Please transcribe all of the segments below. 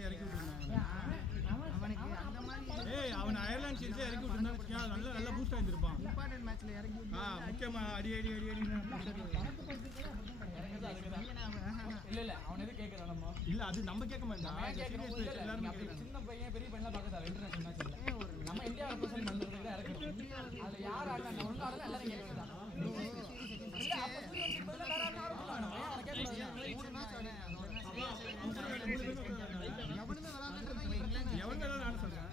சீரிஸை இறக்கி விட்டுருந்தாங்க. அவன் அயர்லாந்து சீரிஸை இறக்கி விட்டுருந்தா நல்லா பூஸ்ட் ஆகிருப்பான். இம்பார்ட்டன்ட் மேட்ச்ல இறக்கி விட்டு முக்கியமா அடி இல்ல அவன் எது கேக்குறான் நம்ம இல்ல அது நம்ம கேட்க மாட்டோம். எல்லாரும் சின்ன பையன் பெரிய பையன்லாம் பார்க்கறதா இன்டர்நேஷனல் மேட்ச்ல நம்ம இந்தியா ரெப்ரசன்ட் பண்றதுக்கு தான் இறக்கணும். அதுல யார் ஆடுறா நம்ம ஒண்ணு ஆடுறா எல்லாரும் கேக்குறதா. இல்ல அப்ப சூரியன் பதிலா வேற யாரும் ஆடுறாங்க. அவன் கேக்குறான். மூணு மேட்ச் ஆடுறேன். எவன் வேணாலும் ஆட சொல்றேன்.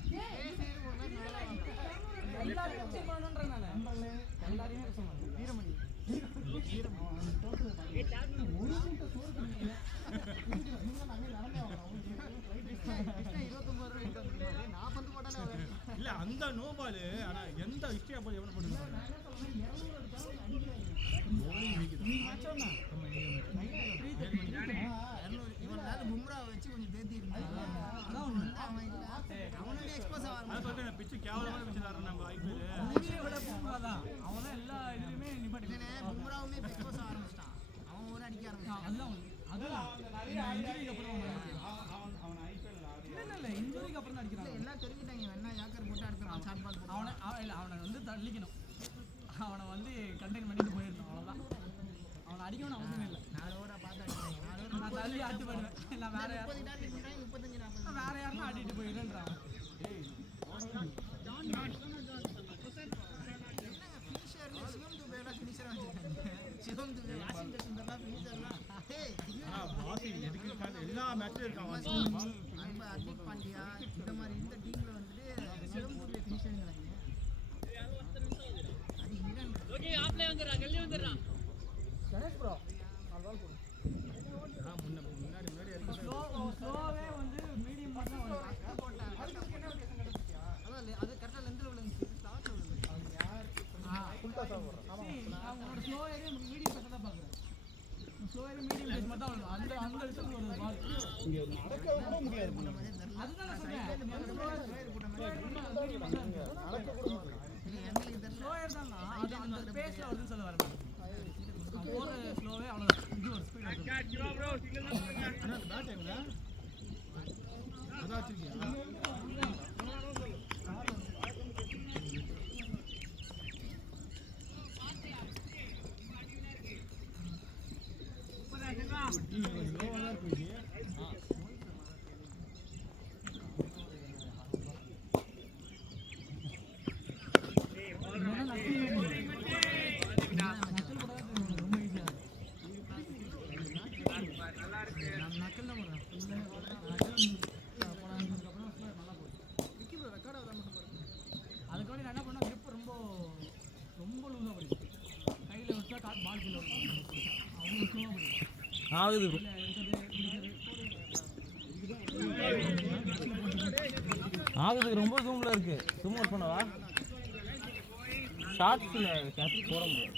எல்லாரும் டீம் பண்ணனும்ன்றேன் நான். எல்லாரையும் சொல்றேன். வீரமணி இல்ல அந்த நோ பால். ஆனா எந்த ஹிஸ்டரியா பால் எவன போடுறாங்க. பும்ரா வச்சு கொஞ்சம் தேத்தி இருந்தாங்க. அவனுடைய எக்ஸ்போஸ் ஆவாங்க. பிச்சு கேவலமான பிச்சு ஆடுறான் நம்ம ஐபிஎல். அவன் எல்லா இதுலயுமே நிப்பாட்டினே. பும்ராவுமே எக்ஸ்போஸ் ஆரம்பிச்சிட்டான். அவன் ஒரு அடிக்க ஆரம்பிச்சான். அதுதான் இன்ஜுரிக்கு அப்புறம் அவன் ஐபிஎல் இல்ல இன்ஜுரிக்கு அப்புறம் தான் அடிக்கிறான். எல்லாம் தெரிஞ்சிட்டாங்க. வேணா யாக்கர் போட்டு அடுத்த ஷாட் பால் போட்டு அவனை வந்து தள்ளிக்கணும். அவனை வந்து கண்டெயின் பண்ணிட்டு போயிடணும். அவ்வளவுதான். அவனை அடிக்கணும்னு அவசியம் இல்லை. 4 ஓவரா பார்த்து அடிக்கிறாங்க. 4 ஓவர் நான் தள்ளி ஆட்டி போயிடுவேன். இல்லை வேற யாரும் 35 40 வேற யாருன்னா ஆட்டிட்டு போயிடுன்றான். எல்லா மேட்ச்லயும் இருக்கான். ஹர்திக் பாண்டியா இந்த மாதிரி இந்த டீம்ல வந்து சிவம் துபே ஃபினிஷர்ங்கறாங்க. அது இங்கிலாந்து. ஓகே ஆப்ல வந்துறாங்க. வெளிய வந்துறான். கணேஷ் ப்ரோ. பால் போடு. முன்னாடி ஸ்லோவே வந்து மீடியம் மட்டும் வந்து போட்டாங்க. அதுக்கு என்ன வித்தியாசம் கிடைச்சியா? அது கரெக்ட்டா லெந்த்ல விழுந்துச்சு. ஸ்டார்ட்ல விழுந்துச்சு. அவங்க யார் ஃபுல் டாஸ் ஆகுறாங்க. ஆமா. அவங்களோட ஸ்லோ ஏரியா மீடியம் பேஸ் தான் பாக்குறேன். ஸ்லோ ஏரியா மீடியம் பேஸ் மட்டும் தான் அந்த ரிசல்ட் ஒரு பால். இங்க நடக்க கூட முடியாது. அதுதான் நான் சொல்றேன். நடக்க கூட முடியாது. எங்களுக்கு ஸ்லோ ஏர் தான் அது அந்த பேஸ்ல வருதுன்னு சொல்ல வரேன். போற ஸ்லோவே அவ்வளவு இது ஒரு ஸ்பீட் இருக்கு. கேட்ச் ப்ரோ சிங்கிள் அண்ணா பேட் எங்கல அத வச்சிருக்கியா? ஆகுது ஆகுது ரொம்ப ஜூம்ல இருக்கு. ஜூம் அவுட் பண்ணவா? ஷார்ட்ஸ்ல கேட்ச் போட முடியாது.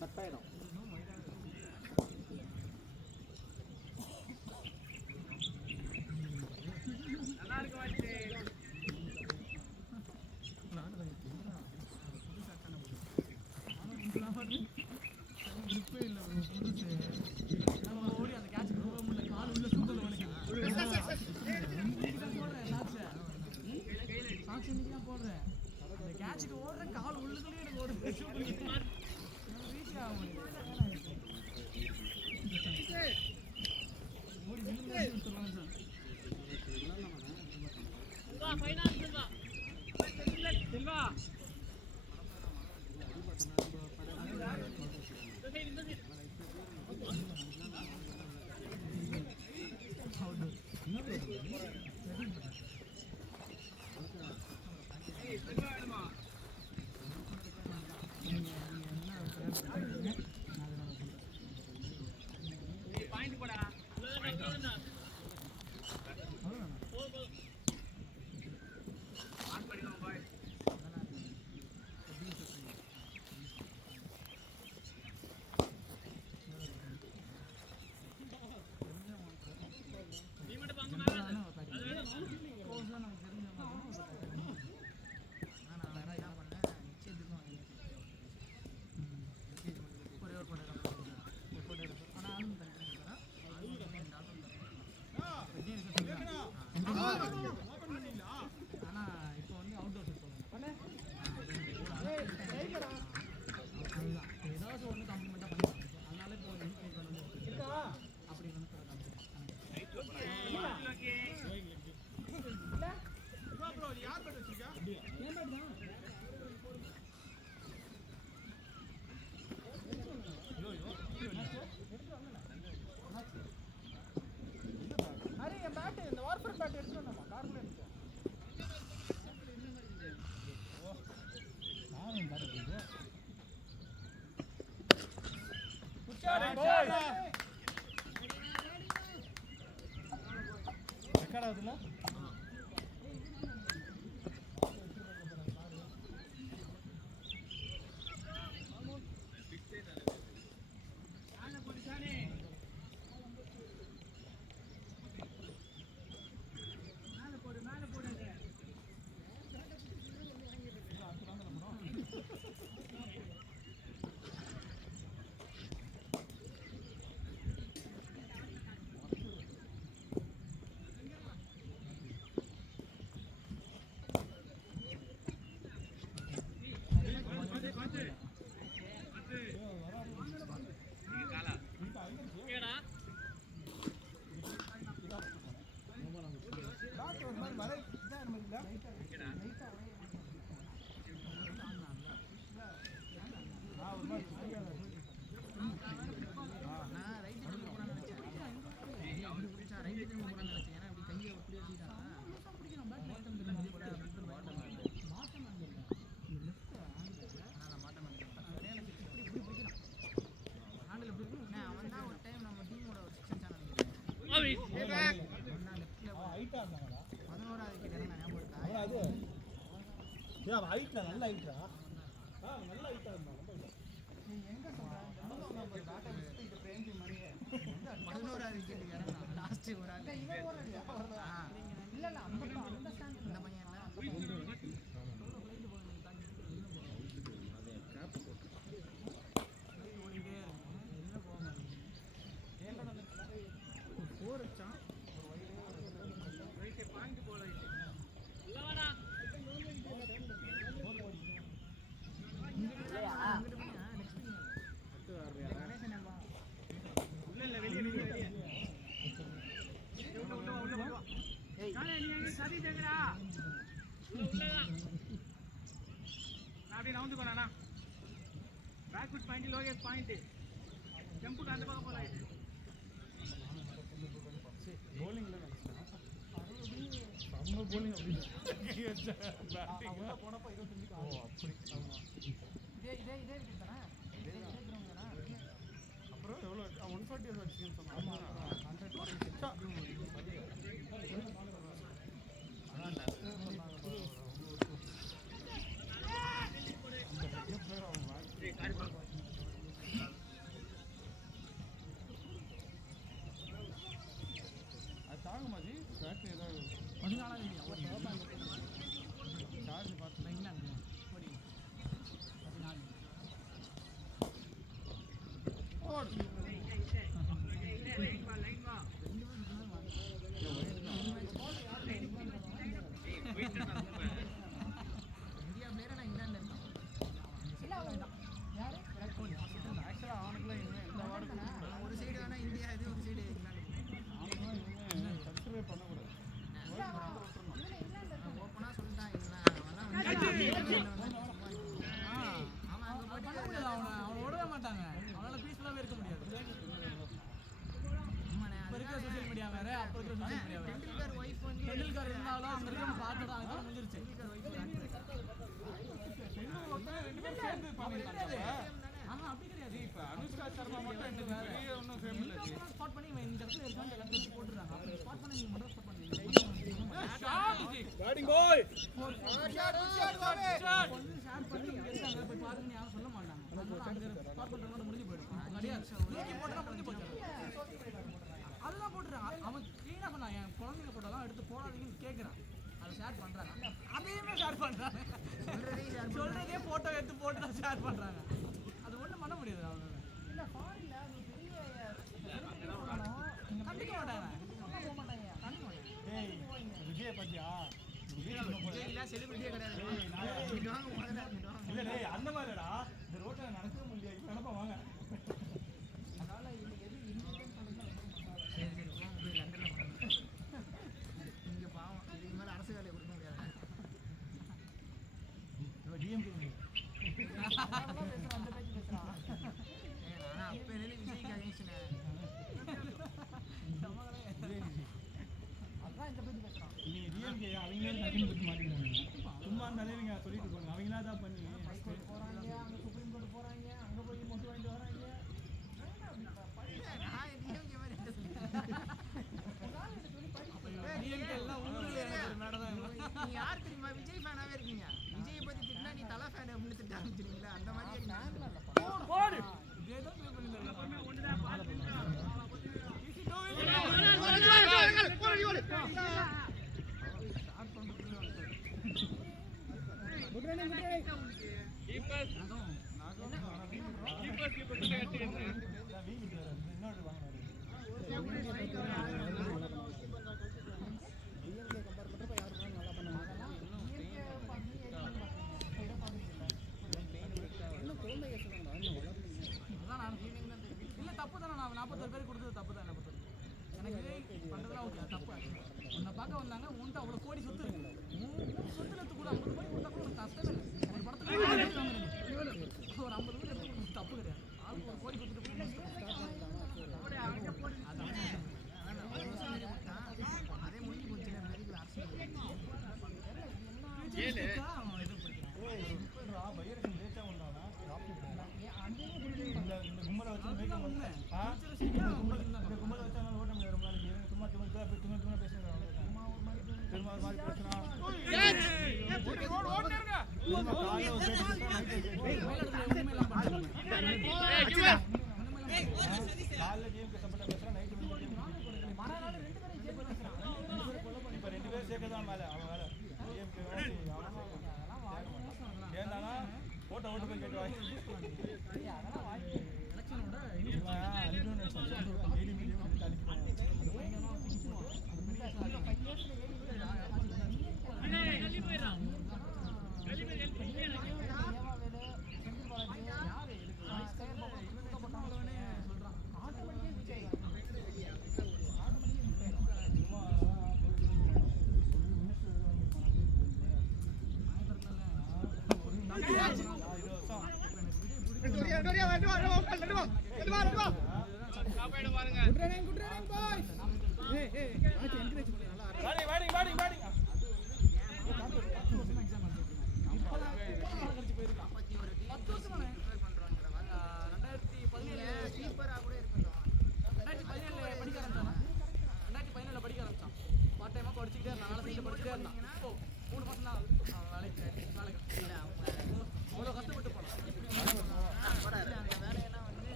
கட் ஆயிடும். நல்லா இருக்கு வாட்ச். ஓடி அந்த கேட்ச் போக முடியல. கால் உள்ள சூப்பர் வலிக்குது. சாக்ஸ் இன்னைக்கு போடுறேன். அந்த கேட்சுக்கு ஓடுற கால் உள்ளுக்குள்ளே எனக்கு ஒரு சூப்பர் ரீச் ஆகும். ஓடி நின்னு சொல்லுங்க சார். வா ஃபைனல் செல்வா. செல்வா ரெக்கார்ட் ஆகுதுல்ல? ஹைட்ல நல்ல ஹைட்டா நல்ல ஹைட்டா இருந்தா அப்படி நவுந்து போனா back foot point Lokesh point ஜம்புக்கு அந்த பக்கம் போலாம் bowling la நம்ம bowling அப்படி போனப்ப 25 ஓ அப்படி ஆமா இதே விக்கெட் தானே இதே கிரவுண்ட் தானே அப்புறம் எவ்வளவு 140 அடிச்சீங்க சொன்னாங்க ஆமா அப்ப டக்குன்னு கொடுத்து மாட்டிக்கிறாங்க. சும்மா இருந்தாலே இவங்க சொல்லிட்டு இருப்பாங்க. அவங்களா தான் பண்ணி போறாங்க, அங்க சுப்ரீம் கோர்ட் போறாங்க, அங்க போய் மொட்டு வாங்கிட்டு வராங்க. நீ யார் தெரியுமா? விஜய் ஃபேனாவே இருக்கீங்க. விஜயை பத்தி திட்டினா நீ தலை ஃபேன் அப்படின்னு திட்ட ஆரம்பிச்சிருக்கீங்களா? அந்த மாதிரி இல்ல தப்பு தானே, நான் 41 பேர் கொடுத்தது தப்பு தான். எனக்கு விஜய் பண்றதுலாம் ஓகே, தப்பு. உன்னை பார்க்க வந்தாங்க, உன்ட்டு அவ்வளோ கோடி சொத்து இருக்கு. சொத்துல எடுத்து கூட 50 கோடி கொடுத்தா கூட உனக்கு கஷ்டமே இல்லை. ஒரு படத்துல ஒரு 50 கோடி எடுத்து கொடுத்து தப்பு கிடையாது. ஆளுக்கு ஒரு கோடி கொடுத்துட்டு அதே முடிஞ்சு போச்சு. கும்பலை வச்சு கும்பலை வச்சா ஓட்ட முடியாது. ரொம்ப நாளைக்கு சும்மா சும்மா பேசுறாங்க. திரும்ப ஒரு மாதிரி பேசுறான். காலைல கேம் சப்போர்ட்டா பேசுறான், நைட்டு இப்போ 2 பேர் சேர்க்கதான் மேலே அவன் வேலை ஏன்னா ஓட்ட போய் கேட்டுவாங்க.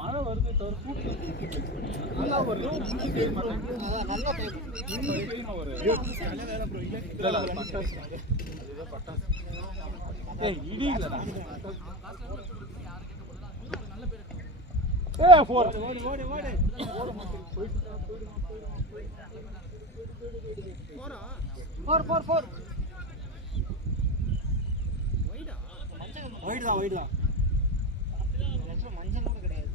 மழை வருது நல்லா வரும். இடி இல்லடா. ஒயிட் மஞ்சள் கூட கிடையாது.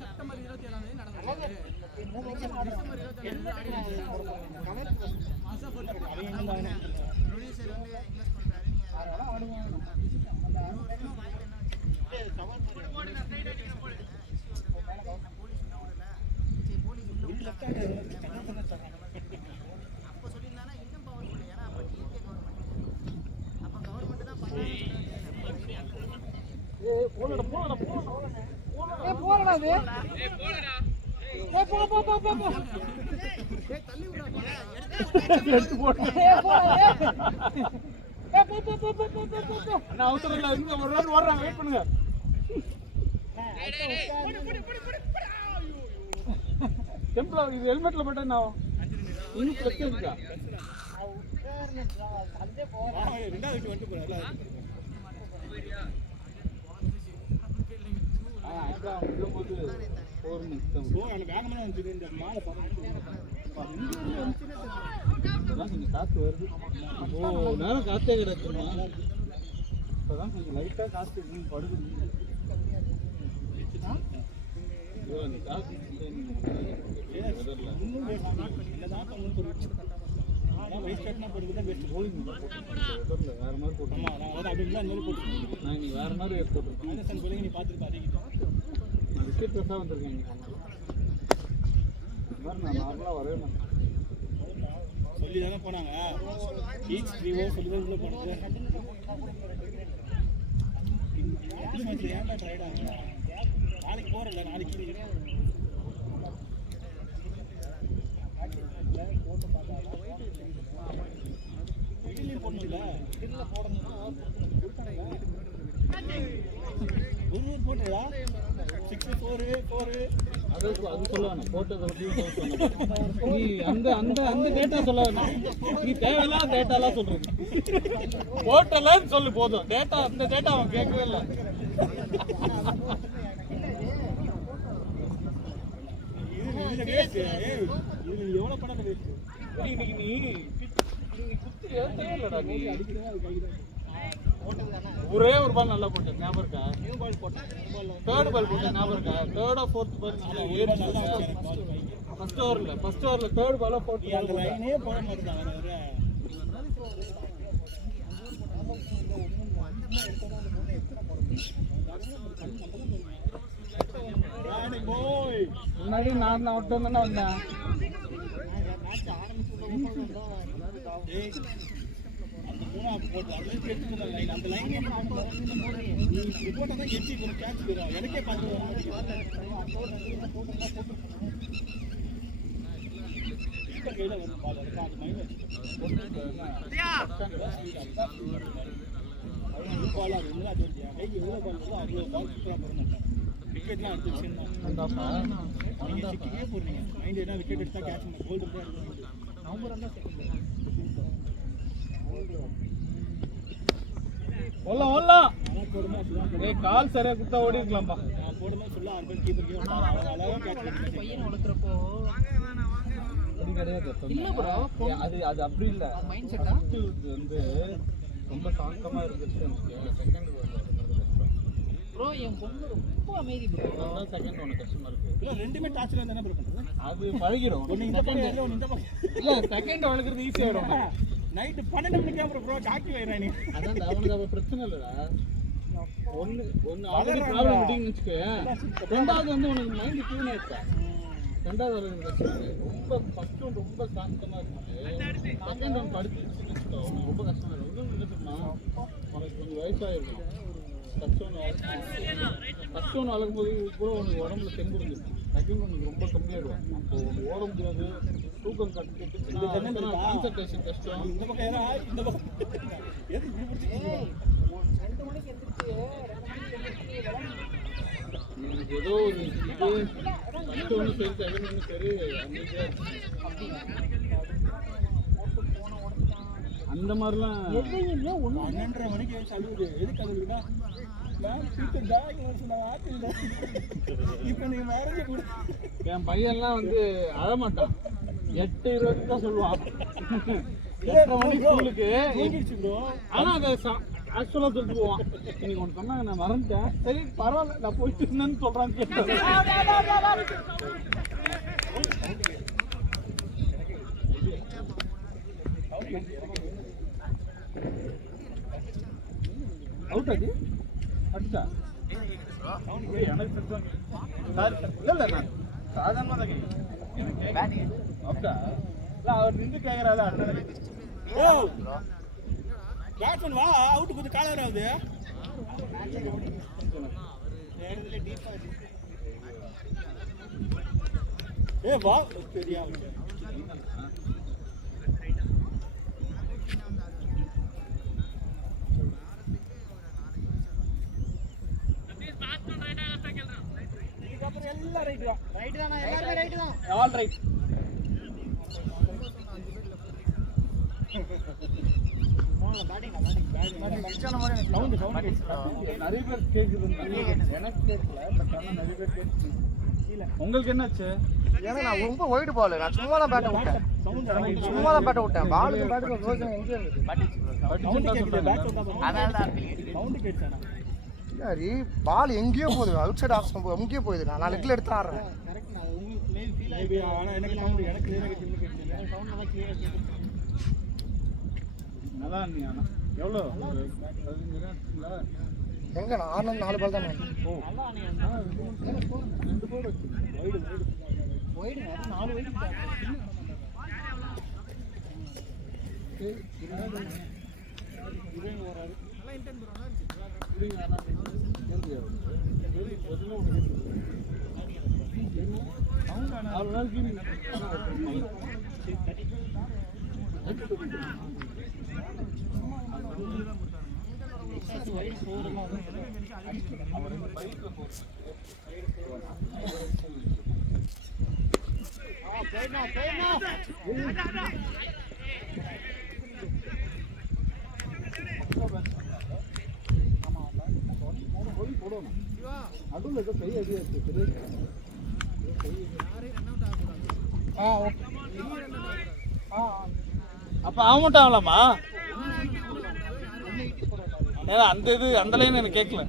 செப்டம்பர் 27 நடந்தது. அப்போ சொல்லியிருந்தானா இன்னும் பவர் போடு. ஏன்னா அப்போ டிஎம்கே கவர்மெண்ட், அப்போ கவர்மெண்ட் தான் பண்ணாங்க. அவசரம் இல்ல, இன்னும் ஒரு ரவுண்ட் ஓடுறாங்க, வெயிட் பண்ணுங்க. டெம்பிள் இது ஹெல்மெட்ல போட்டா என்ன ஆகும்? இன்னும் பிரச்சனை இருக்கா? ரெண்டாவது வந்துட்டு போறேன். தானே காற்று வருது. ஓ நேரம் காற்றே கிடக்குமா? இப்போதான் கொஞ்சம் லைட்டாக காற்று படுகுது. அந்த காற்று வேற மாதிரி போட்டுருமா? நான் இன்னைக்கு வேற மாதிரி போட்டுருக்கேன். நீ பார்த்துருப்பா நான் விக்கெட் ட்ரெஸ்ஸாக வந்திருக்கேன். இந்த மாதிரி நான் நார்மலாக வரவே மாட்டேன். சொல்லி தானே போனாங்க ஈச் 3 ஓவர் சொல்லி தான் உள்ள போனது. ஏன்டா ட்ரைட் ஆகுங்க? நாளைக்கு போகிறல, நாளைக்கு வீட்டிலையும் போடணும்ல. வீட்டில் போடணும்னா ஒரு ஊர் போட்டுடா 6 4 4. அது சொல்ல வேணாம். போட்டதை நீ அந்த அந்த அந்த டேட்டா சொல்ல வேணாம். நீ தேவையில்லாத டேட்டாலாம் சொல்றது. போட்டலன்னு சொல்லு போதும். டேட்டா அந்த டேட்டா அவன் கேட்கவே இல்லை. இது வேஸ்ட். இது எவ்வளோ பணம் வேஸ்ட்? இன்னைக்கு நீ குத்தி தேவையில்லடா. நீ ஒரே ஒரு பால் நல்லா போட்டேன், ஞாபகம் இருக்கா? தேர்ட் பால் போட்டேன், ஞாபகம் இருக்கா? தேர்டா ஃபோர்த் பால் நல்லா ஏறி ஃபர்ஸ்ட் ஓவர்ல தேர்ட் பாலா போட்டு அந்த லைனே போட மாட்டாங்க. முன்னாடி நான் அவுட் தானே வந்தேன். அந்த லைன் போட்டா தான் எச்சி ஒரு கேட்ச் போயிடும். எனக்கே பார்த்து கையில் வரும் பால். அது மைனஸ் பால். அது என்ன கைக்கு எவ்வளோ பால் இருக்கோ அவ்வளோ பால் சூப்பராக போட மாட்டேன். விக்கெட்லாம் எடுத்து வச்சுருந்தேன். நீங்கள் சிக்கியே போடுறீங்க. மைண்ட் என்ன விக்கெட் எடுத்தால் கேட்ச் பண்ண கோல்டு தான் எடுத்து நவம்பர் தான் செகண்ட். கால் சரியா குத்தா ஓடி இருக்கலாம்பா. போடுமா சொல்ல அர்பன் கீப்பர் அழகா கேட்ச் பையன் வளர்க்குறப்போ இல்ல ப்ரோ. அது அது அப்படி இல்ல. மைண்ட் செட்டா வந்து ரொம்ப சாந்தமா இருக்குது. செகண்ட் ப்ரோ என் பொண்ணு ரொம்ப அமைதி ப்ரோ. அதான் செகண்ட் ஒன்று கஷ்டமா இருக்கு. இல்ல ரெண்டுமே டாஸ்ல இருந்தா என்ன ப்ரோ பண்றது? அது பழகிடும். ஒன்னு இந்த பக்கம் ஏறல, ஒன்னு இந்த பக்கம். இல்ல செகண்ட் வளர்க்குறது ஈஸியா ஆயிடும். நைட் 12 மணிக்கு அப்புறம் ப்ரோ ஜாக்கி வைறா நீ. அதான் அவனுக்கு அப்ப பிரச்சனை இல்லடா. ஒன்னு ஆல்ரெடி ப்ராப்ளம் விட்டிங் வெச்சுக்க. ரெண்டாவது வந்து உனக்கு மைண்ட் க்ளீன் ஆயிடுச்சு. ரெண்டாவது வளர்க்குறது ரொம்ப ஃபர்ஸ்ட் ஒன் ரொம்ப சாந்தமா இருக்கு. செகண்ட் ஒன் படுத்துச்சு வெச்சுக்கோ ரொம்ப கஷ்டமா இருக்கும். இன்னும் என்னன்னா உனக்கு கொஞ்சம் வயசாயிருக்கும். ஃபர்ஸ்ட் ஒன்று வளர்க்கும்போது கூட உனக்கு உடம்புல தெம்பு இருந்துச்சு. செகண்ட் ஒன்று ரொம்ப கம்மியாயிடும். அப்போ ஓட முடியாது, தூக்கம் கட்டுட்டு கான்சன்ட்ரேஷன் கஷ்டம். இந்த பக்கம் ஏறா, இந்த பக்கம் எது இப்படி பிடிச்சிருக்கீங்க? 2 மணிக்கு எந்திரிச்சு 2 மணிக்கு எனக்கு ஏதோ ஒரு ஃபர்ஸ்ட் ஒன்று சரி, செகண்ட் ஒன்று சரி, அந்த மாதிரிலாம் எதையுமே ஒன்று 12:30 மணிக்கு அழுகுது. எதுக்கு அழுகுதுன்னா இப்ப நீங்க மேரேஜ் கூட என் பையன்லாம் வந்து அழமாட்டான். 8:20 தான் சொல்லுவான். 8:30 மணிக்கு ஸ்கூலுக்கு. ஆனா அதை ஆக்சுவலா சொல்லிட்டு போவான். இன்னைக்கு ஒன்று சொன்னாங்க, நான் மறந்துட்டேன். சரி பரவாயில்ல, நான் போயிட்டு இருந்தேன்னு சொல்றான்னு கேட்டேன். அவுட் அது அடிச்சா எனக்கு இல்லை நான் சாதாரணமாக தான் கேட்குறேன். அவுட்டா இல்லை அவர் நின்று கேட்குறாரு. ஓ பேட்ஸ்மேன் வா அவுட் கொஞ்சம் காலர் ஆகுது. ஏ வா பெரிய எல்லாம் ரைட் தான். ரைட் தான், எல்லாரும் ரைட் தான். All right. நிறைய பேர் கேட்குது, எனக்கு கேட்கல. பட் ஆனால் நிறைய பேர் கேட்குது. உங்களுக்கு என்னாச்சு? ஏன்னா நான் ரொம்ப ஒயிட் பால், நான் சும்மா தான் பேட்டை விட்டேன், சும்மா தான் பேட்டை விட்டேன். பாலுக்கு பேட்டுக்கு யோசனை எங்கே இருக்குது? பால் எங்கேயோ போகுது, அவுட் சைடு ஆப்ஷன் போகுது, எங்கேயோ போகுது. நான் லெக்கில் எடுத்து ஆடுறேன். நல்லா இருந்தீங்க. ஆனால் எவ்வளோ எங்கே நான் ஆடினது 4 பால் தான். ஓ 2 போல் வச்சு ஒயிடு 4 ஒயிடு அதுவும் ஏதோ கை அடியாச்சு. அப்ப ஆகமாட்டா ஆகலாமா? அந்த இது அந்த லைன் எனக்கு கேட்கல.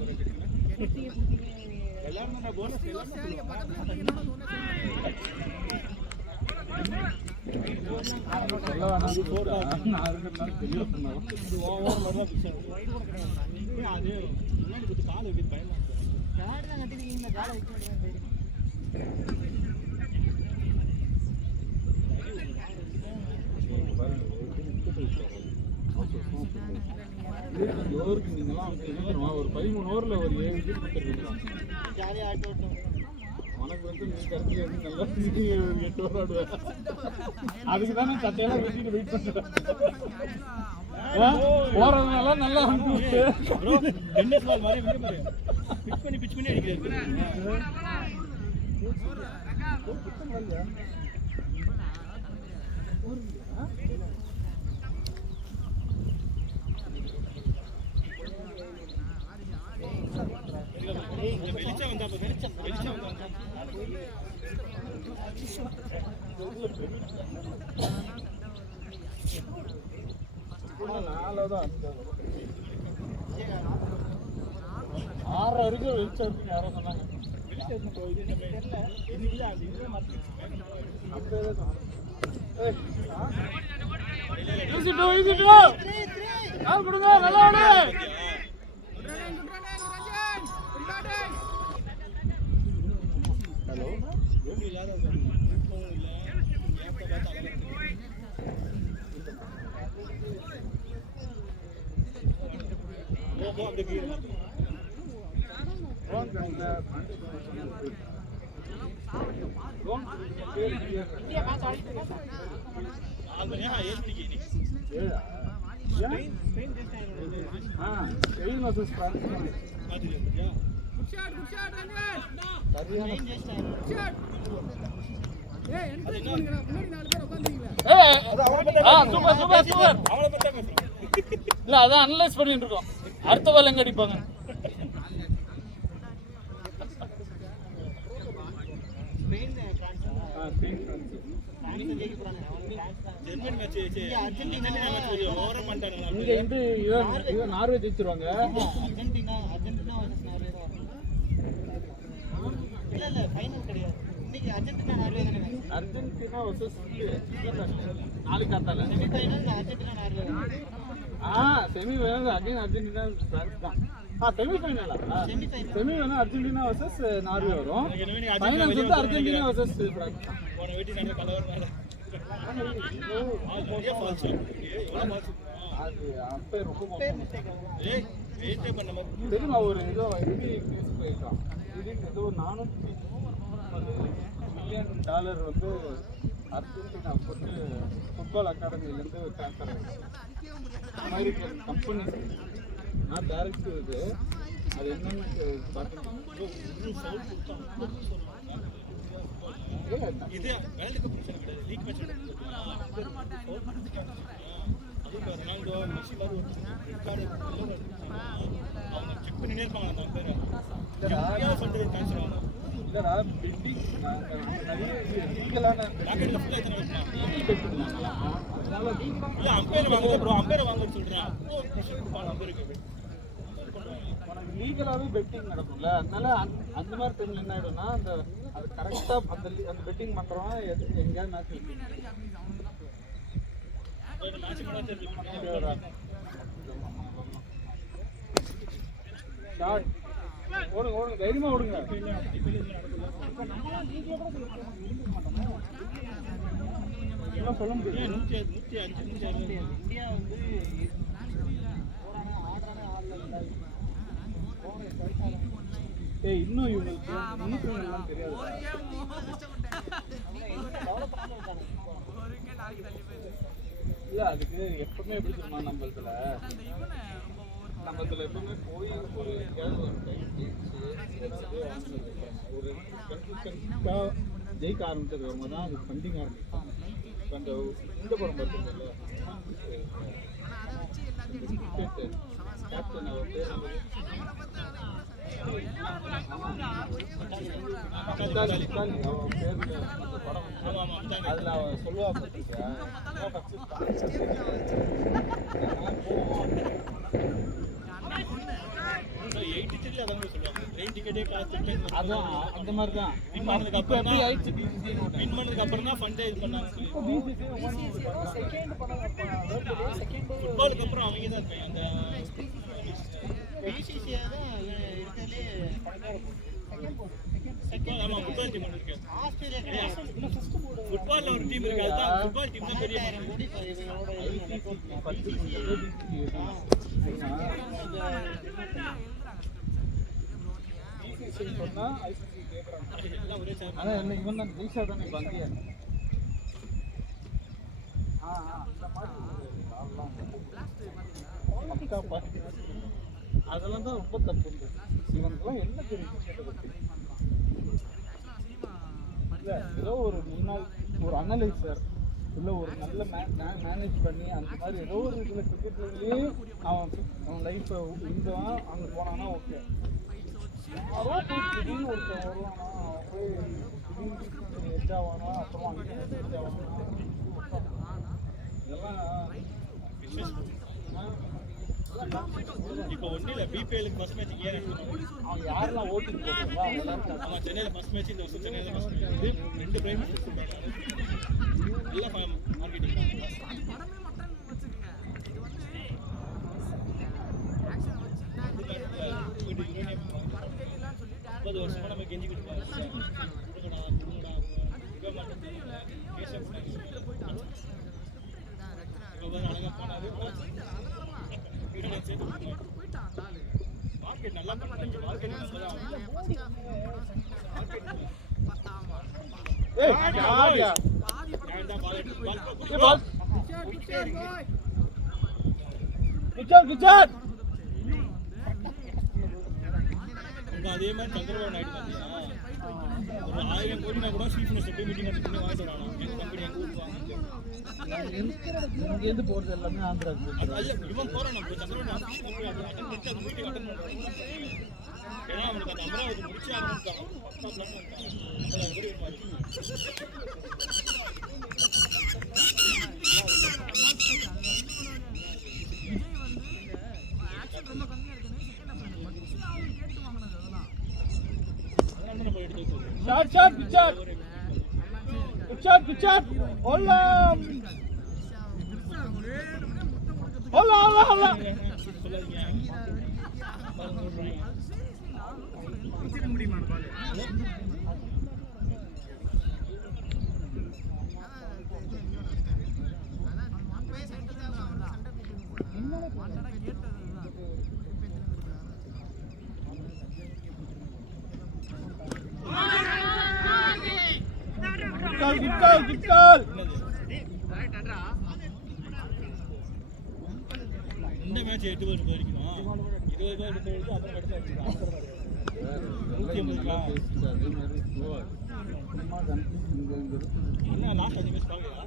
ஒரு 13 ஓவரில் ஒரு 7 விக்கெட் கொடுத்துருக்கீங்களா? உனக்கு வந்து நீ கருத்து நல்லா 8 ஓவர் ஆடுவேன். அதுக்கு தானே சட்டையெல்லாம் வச்சுட்டு வெயிட் பண்ணுறேன். போறதுனால நல்லா அனுப்பிவிட்டு பிச் பண்ணி அடிக்கிறாரு. வெளிச்சம் வந்தா வெளிச்சம் வந்தா ஆறு வரைக்கும் வெளிச்சம் இருக்கு யாரோ சொன்னாங்க. இல்ல அதான் அனலைஸ் பண்ணிட்டு இருக்கோம். அடுத்த பால் எங்க அடிப்பாங்க? நார்வே ஜெயிச்சிருவாங்க. அர்ஜென்டினா வர்சஸ் நாளைக்கு காத்தால செமிஃபைனல் அகைன் அர்ஜென்டினா பிரான்ஸ் தான். செமிஃபைனலா? செமிஃபைனல் அர்ஜென்டினா வர்சஸ் நார்வே வரும். ஃபைனல்ஸ் வந்து அர்ஜென்டினா வர்சஸ் பிரான்ஸ் தான். அது அப்போ ரொம்ப தெரியுமா? ஒரு ஏதோ கேஸ் போயிருக்கான். ஏதோ $430 மில்லியன் வந்து அர்ஜென்டினா போட்டு ஃபுட்பால் அகாடமிலேருந்து ட்ரான்ஸ்ஃபர் ஆகிடும். அமெரிக்கன் கம்பெனிஸ் நான் டைரக்ட் இது அது என்னென்னு பார்க்கணும். இது வேர்ல்ட் கப் பிரச்சனை கிடையாது, லீக் மேட்ச் ரொனால்டோ மெஸ்ஸி மாதிரி ஒரு ரெக்கார்டு அவங்க செக் பண்ணினே இருப்பாங்க. அந்த பேரை சொல்றது கேன்சல் ஆகும். இல்லடா பில்டிங் நிறைய லீகலான பாக்கெட்ல ஃபுல்லா எத்தனை வைக்கலாம் அதனால இல்ல அம்பையர் வாங்குறது ப்ரோ அம்பையர் வாங்குறது சொல்றேன் அப்போ ப்ரெஷர் கொடுப்பாங்க அம்பையருக்கு உனக்கு லீகலாகவே பெட்டிங் நடக்கும்ல அதனால அந்த மாதிரி டைம்ல என்ன ஆயிடும்னா அந்த அது கரெக்டாக அந்த பெட்டிங் பண்ணுறவன் எங்கேயாவது மேட்ச் மேட்ச் பண்ணா தெரியும் ஷார்ட் ஓடுங்க ஓடுங்க தைரியமா ஓடுங்க எல்லாம் சொல்ல முடியாது 105 இந்தியா வந்து ஏய் இன்னும் இவங்களுக்கு எல்லாம் தெரியாது இல்ல அதுக்கு எப்பவுமே எப்படி தெரியுமா நம்மளதுல எப்பவுமே போய் ஒரு எங்கேயாவது ஒரு டைம் ஜெயிச்சு ஒரு கன்சிஸ்டன்ஸா ஜெயிக்க ஆரம்பிச்சது வரும்போது தான் அது ஃபண்டிங் ஆரம்பிக்கும் இப்போ அந்த இந்த படம் பார்த்தீங்கல்ல கேப்டன் அவர் பேர் அதுல அவன் சொல்லுவா பார்த்திருக்கியா அதான் அந்த மாதிரி தான் வின் பண்ணதுக்கு அப்புறம் தான் ஆயிடுச்சு வின் பண்ணதுக்கு அப்புறம் தான் ஃபண்டே இது பண்ணாங்க ஃபுட்பாலுக்கு அப்புறம் அவங்க தான் இருப்பாங்க அந்த பிசிசிஐ தான் இருக்கிறதுலே ஆமா ஃபுட்பால் டீம் ஒன்று இருக்கு ஆஸ்திரேலியா ஃபுட்பால்ல ஒரு டீம் இருக்கு அதுதான் ஃபுட்பால் டீம் தான் பெரிய சொன்னா ஐசிசி கேட்கறாங்க அதான் என்ன இவன் தான் ஜெய்ஷா தானே பந்தியா அதெல்லாம் தான் ரொம்ப தப்பு இவனுக்குலாம் என்ன தெரியும் இல்லை ஏதோ ஒரு முன்னாள் ஒரு அனலைசர் இல்லை ஒரு நல்ல மேனேஜ் பண்ணி அந்த மாதிரி ஏதோ ஒரு இதில் கிரிக்கெட்லேயே அவன் லைஃப்பை இருந்தவன் அங்கே போனான்னா ஓகே யாரோ போய் திடீர்னு ஒருத்தன் வருவானா அவன் போய் திடீர்னு எட்ஜ் ஆவானா அப்புறம் அங்கே எட்ஜ் ஆவானா இதெல்லாம் இப்போ ஒன்றும் இல்லை பிபிஎலுக்கு ஃபர்ஸ்ட் மேட்ச் ஏன் அவங்க யாரெல்லாம் ஓட்டிங் போடுறாங்களோ ஆமாம் சென்னையில் ஃபர்ஸ்ட் மேட்ச் இந்த வருஷம் சென்னையில் ஃபர்ஸ்ட் மேட்ச் இது 2 பிரைம் எல்லாம் மார்க்கெட்டிங் தான் 30 வருஷமா நம்ம கெஞ்சிக்கிட்டு அழகா போனாரு மார்க்கெட் நல்லா பண்ணாங்க மார்க்கெட் அதே மாதிரி சந்திரபாபு நாயுடு பாத்தியா ஒரு 1000 கோடினா கூட சீஃப் மினிஸ்டர் போய் மீட்டிங் பண்ணி வாங்கிட்டு வராங்க எங்க கம்பெனி எங்க ஊருக்கு வாங்கிட்டு இங்கேருந்து போகிறது எல்லாமே ஆந்திராவுக்கு இவன் போறான் நம்ம சந்திரபாபு நாயுடு மீட்டிங் அட்டன் பண்றான் ஏன்னா அவனுக்கு அந்த அமராவதி முடிச்சு ஆரம்பிச்சாங்க இந்த மேட்ச் 8 ஓவர் வரைக்கும் 20 ஓவர் எடுத்து அப்புறம் அடுத்து அடிச்சுக்கலாம் 180 என்ன லாஸ்ட் 5 மேட்ச் பாக்கலையா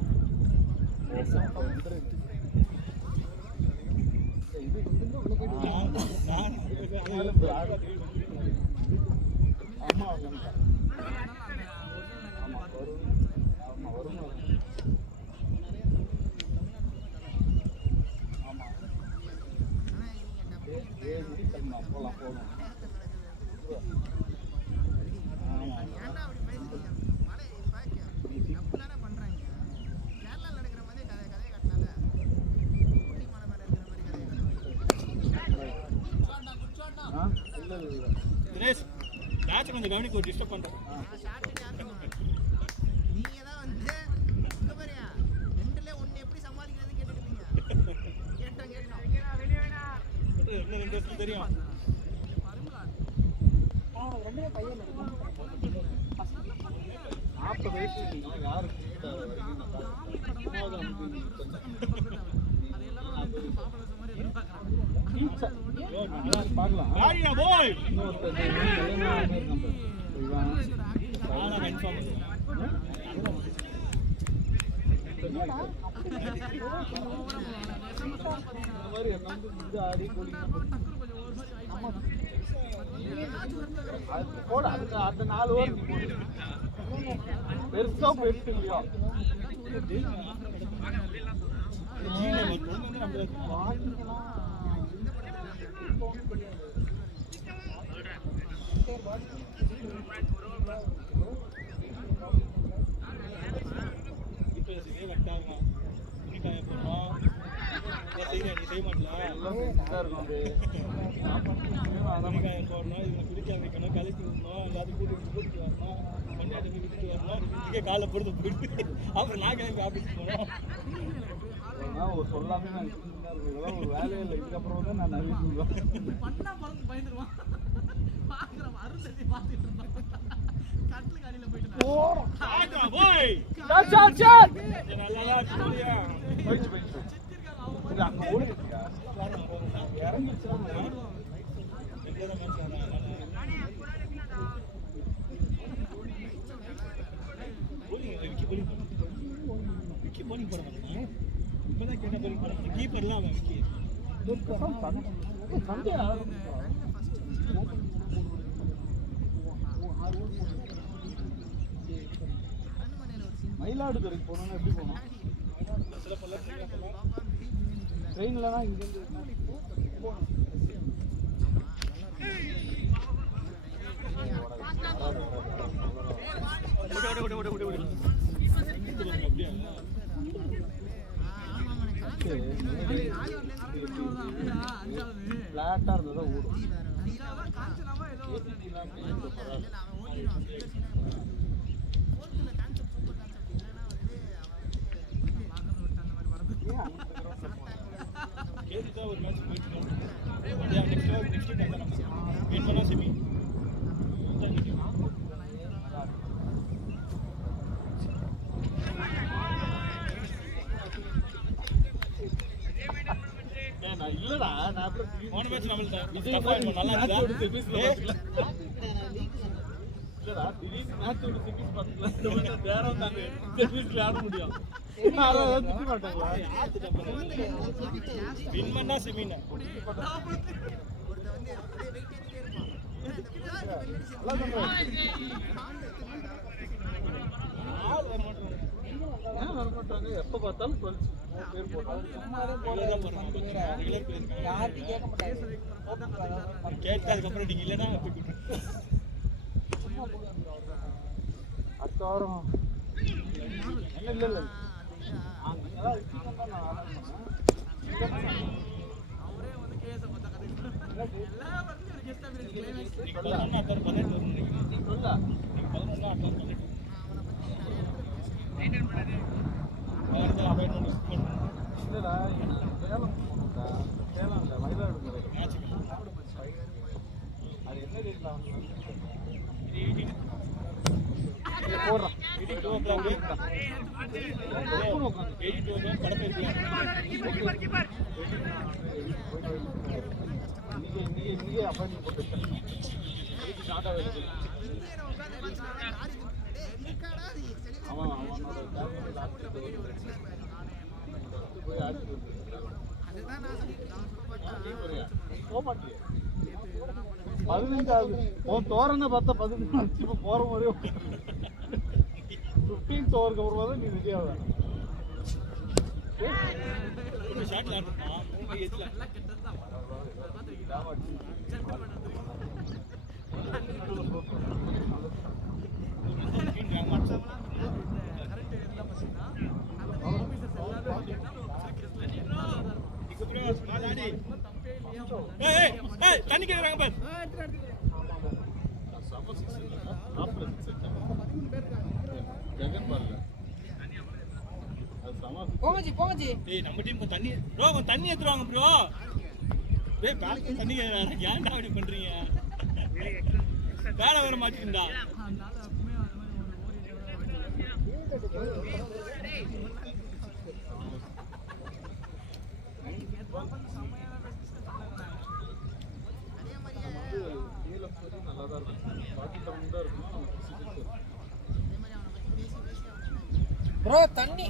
தினேஷ் மேட்ச் கொஞ்சம் கவனிக்க டிஸ்டர்ப் பண்ணுறேன். நீங்க தான் வந்து இங்க பாருங்க ரெண்டுல ஒன்னு எப்படி சமாளிக்கிறது கேட்டுட்டீங்க. கேட்டோம் இன்னும் 2 வருஷம் தெரியும். பார்க்கலாம் ஆடியா போய் அந்த 4 ஓவர் பெருசா போயிட்டு இல்லையா காலை பொறுத்து போயிட்டு அப்புறம் நான் கிளம்பி ஆஃபீஸ் போனோம். சொல்லாமே ஒரு வேலையே இல்லை. இதுக்கப்புறம் தான் நான் நிறைய சொல்லுவேன். பண்ணா பறந்து பயந்துருவான். பாக்குறோம் அருந்ததி பார்த்துட்டு இருந்தோம். கட்டில கடியில போயிட்டு போய் நல்லா சொல்லியா இது அங்க ஓடிச்சியா இறங்கிச்சா கீப்பர்லாம் மயிலாடுதுறைக்கு போகணும்னா எப்படி போகணும்? ட்ரெயின்லனா இங்கேருந்து ஃப்ளாட்டாக இருந்ததா ஓடும். ஒரு மேட்ச் போயிட்டு நெக்ஸ்ட் வின் பண்ணா செமி இல்லடா நான் போன மேட்ச் நம்மள்ட்ட நல்லா இல்லடா திடீர்னு மேட்ச் விட்டு சிபிஸ் பார்த்துக்கலாம் நேரம் தானே சிபிஸ்ல ஆட முடியும். திட்ட மாட்டாங்களா? வின் பண்ணா செமினா வரமாட்டாங்க. எப்ப பார்த்தாலும் பேர் போட்டாங்க. கேட்டு அதுக்கப்புறம் நீங்க இல்லைன்னா அடுத்த வாரம் இல்ல இல்ல அவரே வந்து கேஸ பார்த்தா கதை எல்லா வந்து ஒரு கெஸ்ட் அபிரேஸ் இல்லடா சேலம் சேலம் இல்லை மயிலாடுதுறை அது என்ன ரேட்ல போடுறான் இன்னைக்கு அப்பாயின்மெண்ட் போட்டு டாடா வேலை அவன் அவனோட போய் ஆடிட்டு போக மாட்டேன் 15வது உன் தோரனை பார்த்தா 15 இப்போ போற மாதிரியே 15th ஓவருக்கு அப்புறமா தான் நீ ரெடி ஆகுற. ஷாட்ல ஆடுறா ஏஜ்ல தண்ணி கேக்குறாங்க பாரு. ஜெகன் பாருங்க அது சமா போங்கஜி ஏய் நம்ம டீம் தண்ணி ப்ரோ கொஞ்சம் தண்ணி ஏத்துறாங்க ப்ரோ. டேய் பேக் தண்ணி கேக்குறாங்க. ஏன்டா அப்படி பண்றீங்க? வேலை வர மாட்டீங்கடா. நல்லாதான் இருக்கும் 47 தான் இருக்கும். ப்ரோ தண்ணி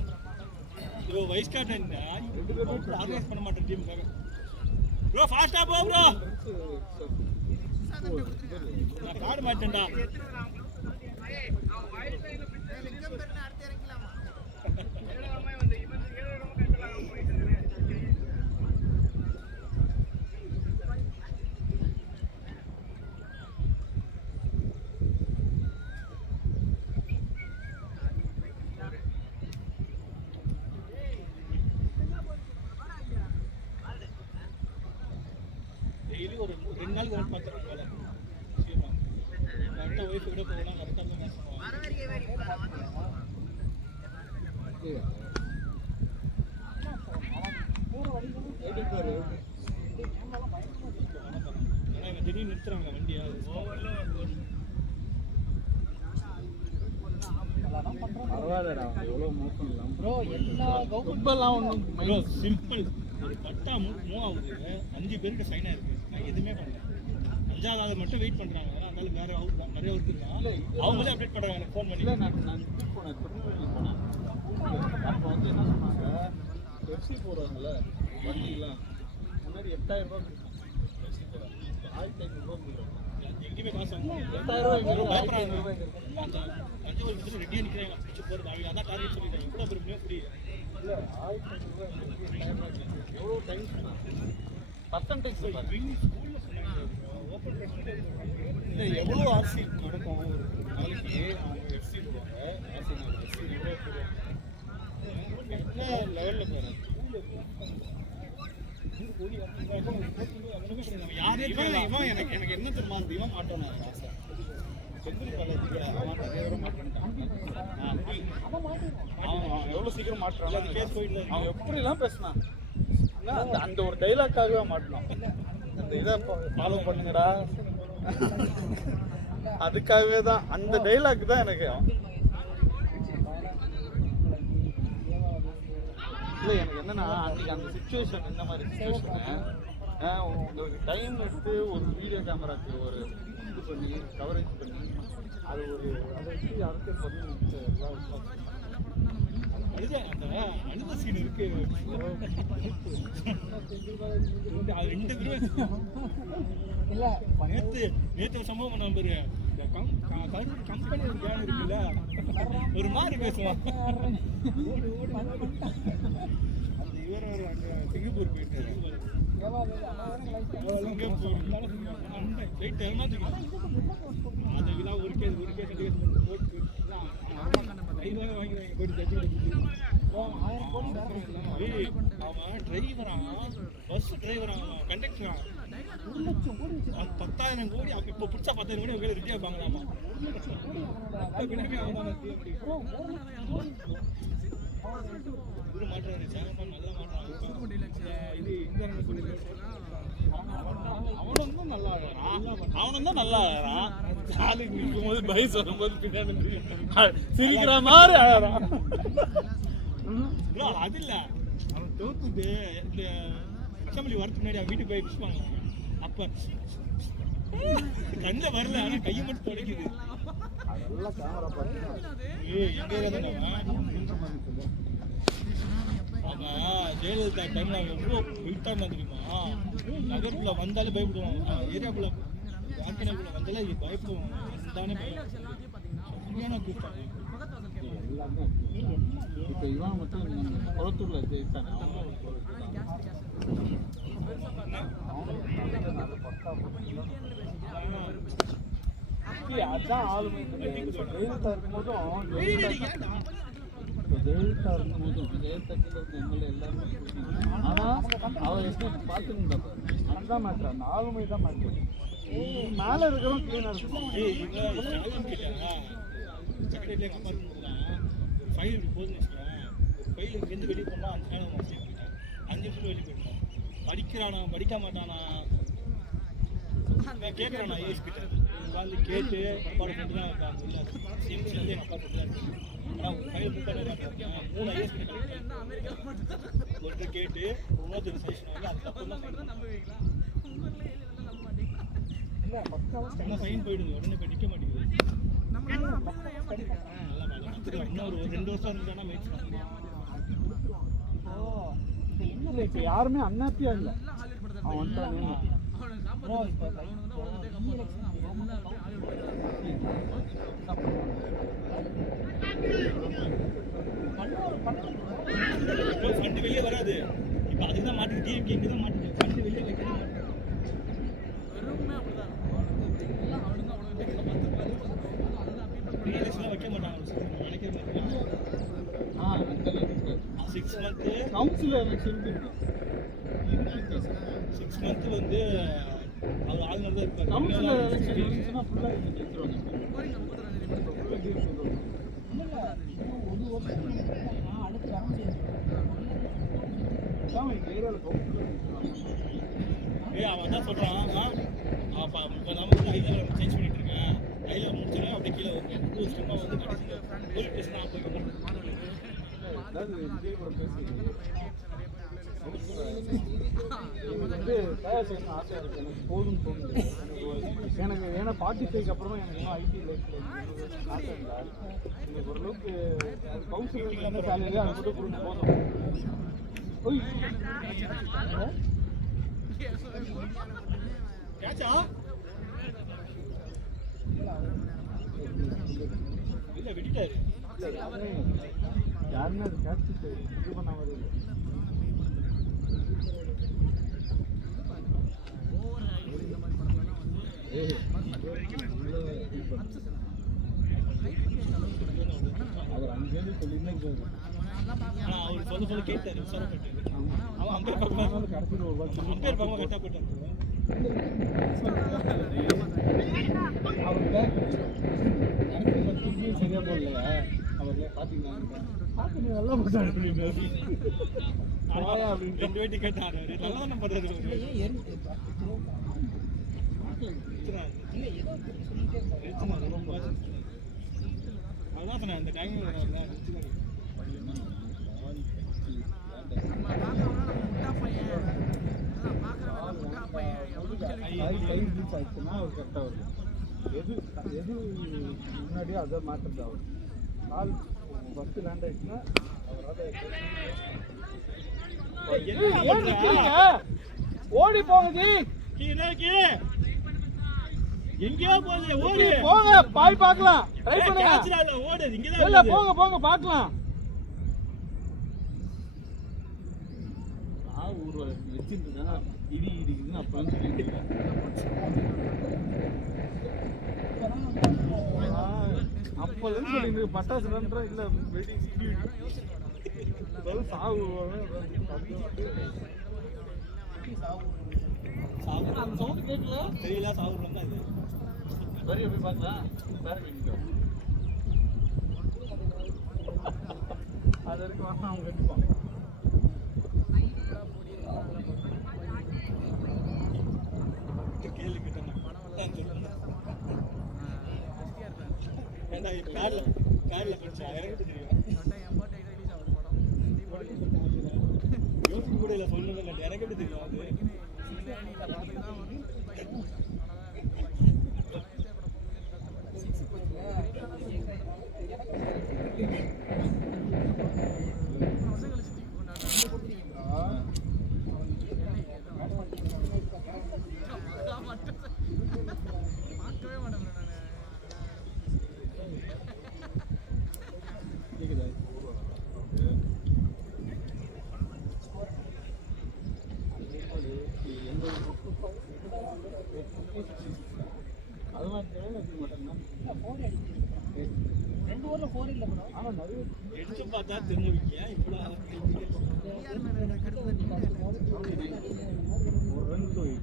ப்ரோ வைஸ் கேப்டன் ரெண்டு பேரும் ஆர்கனைஸ் பண்ண மாட்டேன் டீமுக்காக. ப்ரோ ஃபாஸ்டா போ ப்ரோ. நான் கார்டு மாட்டேன்டா. டெய்லி ஒரு 2 நாளைக்கு ஒரு 10 ரூபாய் வேலை. சீமா கரெக்டா ஒய்ஃப் விட போகலாம். கரெக்டா தான் மேட்ச் பண்ணுவாங்க. ஏன்னா இவன் திடீர்னு நிறுத்துறாங்க வண்டியா. பரவாயில்லடா எவ்வளோ மோசம் இல்லாம ப்ரோ எல்லா ரொம்பலாம் ஒன்றும் ப்ரோ சிம்பிள். ஒரு பட்டா மூவ் ஆகுது. 5 பேருக்கு சைன் ஆயிருக்கு. நான் எதுவுமே பண்ணல. 5வது ஆள் மட்டும் வெயிட் பண்றாங்க. அதனால வேற அவுட் நிறைய ஒர்க் இருக்கு. அவங்களே அப்டேட் பண்றாங்க எனக்கு ஃபோன் பண்ணி. இல்லை நான் இது போனேன் திருநெல்வேலி போனேன். அப்போ வந்து என்ன சொன்னாங்க பெப்சி போடுறாங்கல்ல வண்டிலாம் முன்னாடி 8000 ரூபா கொடுத்தாங்க. பெப்சி போடுறாங்க 1500 ரூபா கொடுக்குறாங்க. எங்கேயுமே காசு வாங்க 8000 ரூபா அந்த தஞ்சாவூர் கிட்ட ரெடியாக நிற்கிறாங்க. பிடிச்சி போகிறது அவங்க அதான் டார்கெட் சொல்லிட்டாங்க. கூட பெருமையாக புரியுது. இல்லை 1500 ரூபா எவ்வளோ டைம் சொன்னாங்க பர்சன்டேஜ் சொல்கிறாங்க. ஸ்கூலில் சொன்னாங்க இல்லை எவ்வளோ ஆர்சி நடக்கும் ஒரு நாளைக்கு. அவங்க எஃப்சி போடுவாங்க. ஆர்சி எஃப்சி எவ்வளோ போடுவாங்க என்ன லெவலில் போகிறாங்க. இவன் எனக்கு என்ன தெரியுமா அந்த இவன் மாட்டோம் ஆசை. செந்தில் காலேஜுக்கு அவன் நிறைய பேர் மாட்டேன்ட்டான். அவன் எவ்வளோ சீக்கிரம் மாட்டுறான். அது கேஸ் போயிட்டு அவன் எப்படிலாம் பேசினான் அந்த ஒரு டைலாக்காகவே மாட்டணும். அந்த இதை ஃபாலோ பண்ணுங்கடா அதுக்காகவே தான் அந்த டைலாக் தான் எனக்கு. இல்லை எனக்கு என்னன்னா அன்றைக்கி அந்த சுச்சுவேஷன் இந்த மாதிரி சுச்சுவேஷனு உங்களுக்கு டைம் எடுத்து ஒரு வீடியோ கேமராக்கு ஒரு இது பண்ணி கவரேஜ் பண்ணி அது ஒரு அதை வச்சு அரசியல் பண்ணி அந்த அழுத சீன் இருக்கு. ரெண்டு இல்ல நேற்று சம்பவம் பண்ண பாரு. கம்பெனி ஒரு கேங் இருக்குல்ல ஒரு மாதிரி பேசுவான். அந்த இவர் அங்கே சிங்கப்பூர் போயிட்டாரு. லைட் ஏமாத்துக்கலாம். அது இதெல்லாம் ஒரு கேஸ் போட்டு வாங்கிடுவாங்க போயிட்டு ஜட்ஜி. அவன் டிரைவரான் பஸ் டிரைவரான் கண்டக்டரான் 10,000 கோடி இப்போ பிடிச்சா 10,000 கோடி அவங்க ரெடியாக இருப்பாங்களாமா. மாற்றாரு சேகமான் நல்லா மாற்றான். இது இந்த அவனும் தான் நல்லா ஆகிறான். ஆளுக்கு நிற்கும் போது பைஸ் வரும்போது பின்னாடி சிரிக்கிற மாதிரி ஆகிறான். அது இல்லை அவன் தோத்துட்டு இந்த அசம்பிளி வரதுக்கு முன்னாடி அவன் வீட்டுக்கு போய் பிடிப்பாங்க. அப்போ கண்ணில் வரல ஆனால் கையை மட்டும் துடைக்குது. அவன் ஜெயலலிதா டைம்ல அவன் எவ்வளோ வெயிட்டாக தெரியுமா. நகருக்குள்ள வந்தாலும் பயப்படுவான். ஏரியாக்குள்ள வாழ்க்கையில் வந்தாலே பயப்படுவாங்க இருந்தானே எல்லாத்தையும் பார்த்தீங்கன்னா சரியான கூப்பிட்டாங்க முகத்தை வாசல் கேட்பாங்க. எல்லாமே இப்போ இவன் மட்டும் நம்ம குளத்தூர்ல ஜெயிச்சானே ஆனால் கேஸ் பெருசாக பார்த்தா அதான் ஆளுமை ஜெயலலிதா இருக்கும்போதும் ஜெயலலிதா இருக்கும்போதும் ஜெயலலிதா எம்எல்ஏ எல்லாருமே ஆனா அவர் எப்படி பார்த்துருந்தாப்ப அதுதான் மேட்ரு அந்த ஆளுமை தான் மேட்ரு மேல இருக்கிறவங்க கிளீனா இருக்கும் ஸ்டாலின் கிட்ட செக்ரட்டரி எங்கள் அப்பா இருக்கும்போதுலாம் ஒரு ஃபைல் இப்படி போதுன்னு வச்சுக்கேன் ஒரு ஃபைல் இங்கேருந்து வெளியே போனால் 5 நேரம் போயிட்டேன் 5 நிமிஷம் வெளியே போயிட்டேன் படிக்கிறானா படிக்க மாட்டானா நான் கேட்குறேன் நான் ஐஎஸ் கிட்ட உட்காந்து கேட்டு அப்பாவோட ஃப்ரெண்டு தான் இருக்காங்க இல்லை சிஎம்சிலேருந்து எங்கள் அப்பா ஃப்ரெண்டு தான் இருக்காங்க ஆனால் ஒரு ஃபைல் புக் பண்ணி 3 ஐஎஸ் கிட்ட ஒருத்தர் கேட்டு இன்னொருத்தர் சஜஷன் வாங்கி அதுக்கப்புறம் தான் நம்புவீங்களா? உங்க ஊர்ல நம்ப மாட்டீங்களா? என்ன ஃபைன் போயிடுது உடனே போய் நிற்க மாட்டேங்குது நம்ம அப்படிதான் ஏமாத்திருக்காங்க. நல்லா இன்னும் ஒரு 2 வருஷம் இருந்துட்டானா மேட்ச் இல்லை இப்போ யாருமே அன்ஹாப்பியா இல்லை நல்லா ஹாலிவுட் படத்தை அவன் வந்துட்டானே அவனுக்கு சாப்பாடு அவனுக்கு தான் உலகத்தை கப்பல் அவன் முன்னாடி ஹாலிவுட் ஃபண்டு வெளியே வராது இப்போ அதுக்கு தான் மாட்டுது டிஎம்கே இங்கே தான் மாட்டுது ஃபண்டு வெளியே வைக்க மாட்டேங்குது வெறுமே அப்படிதான் எல்லாம் அவனுக்கு தான் உலகத்தை காப்பாற்றுவாரு. அதுதான் people ரீஎலெக்ஷன்லாம் வைக்க மாட்டாங்க நினைக்கிற மாதிரி 6 மந்த்து கவுன்சிலர் எலெக்ஷன் 6 மந்த்து வந்து அவர் ஆளுநர் தான் இருப்பார் கவுன்சிலர் எலெக்ஷன் இருந்துச்சுன்னா ஃபுல்லாக ஜெயிச்சிருவாங்க போறீங்க 32 தேதி அவன் தான் சொல்கிறான் அப்போ நமக்கு ஐடியா சேஞ்ச் பண்ணிட்டு இருக்கேன் ஐடியா முடிச்சோன்னே அப்படியே கீழே வந்து ஸ்டெம்மாக வந்து கடைசியில் போலீஸ் ஸ்டேஷனாக போய் ஆசையாக இருக்கு எனக்கு போதும் தோணுது எனக்கு ஏன்னா 45க்கு அப்புறமா எனக்கு இன்னும் ஐடி லைஃப்ல ஆசை இல்லை எனக்கு ஓரளவுக்கு கவுன்சிலர் என்ன சேலரி அதை மட்டும் கொடுத்து போதும் ஓய் கேட்சா இல்லை விட்டுட்டாரு யாருமே அது கேட்சிட்டு இது பண்ண வருது அவர் அங்கேருந்து சொல்லியிருந்தே ஆனால் அவர் சொல்ல கேட்டார் விசாரப்பட்டாரு அவன் அம்பேர் பக்கமாக கடைசியில் ஒரு வாரம் அம்பேர் பக்கமாக கரெக்டாக போயிட்டார் அவர்கிட்ட சரியா போடல அவர்ல பாத்தீங்கன்னா நல்லா போட்டாரு அப்படின்னு 2 வாட்டி கேட்டார் நல்லா தானே பண்ணுறாரு அதான் சொன்னேன் அந்த டைமிங் ஆச்சுன்னா அவர் கரெக்டாக வரும் எது எது முன்னாடியோ அதை மாற்றுறது அவர் கால் ஃபஸ்ட்டு லேண்ட் ஆயிடுச்சுன்னா ஓடி போங்க ஜி எங்கேயோ போகுது ஓடு போங்க பாய் பார்க்கலாம் ட்ரை பண்ணுங்க ஓடு இங்கே இல்ல போங்க போங்க பார்க்கலாம் ஊர் வச்சிருந்தா இடி இடிக்குதுன்னு அப்பதான் சொல்லிட்டு அப்போதுன்னு சொல்லிட்டு பட்டாசு நன்றா இல்ல வெடி சாவு அந்த சவுண்ட் கேட்கல தெரியல சாப்பிடலாம் தான் இது சரி எப்படி பார்க்கலாம் பாருங்க அது வரைக்கும் வாங்க அவங்க கட்டுப்பாங்க கேள்வி கேட்டேன் காரில் படிச்சா எனக்கு தெரியும் யோசிக்க கூட இல்லை சொல்லணும் இல்லை எனக்கு எப்படி தெரியும் அது அதெல்லாம் தேவை மாட்டேன்னா 4 அடிக்கிறீங்க 2 ஓவர்ல 4 இல்ல ப்ரோ. ஆனால் நிறைய எடுத்து பார்த்தா தெரிஞ்சுக்கிங்க இப்படி ஒரு ரன் போய்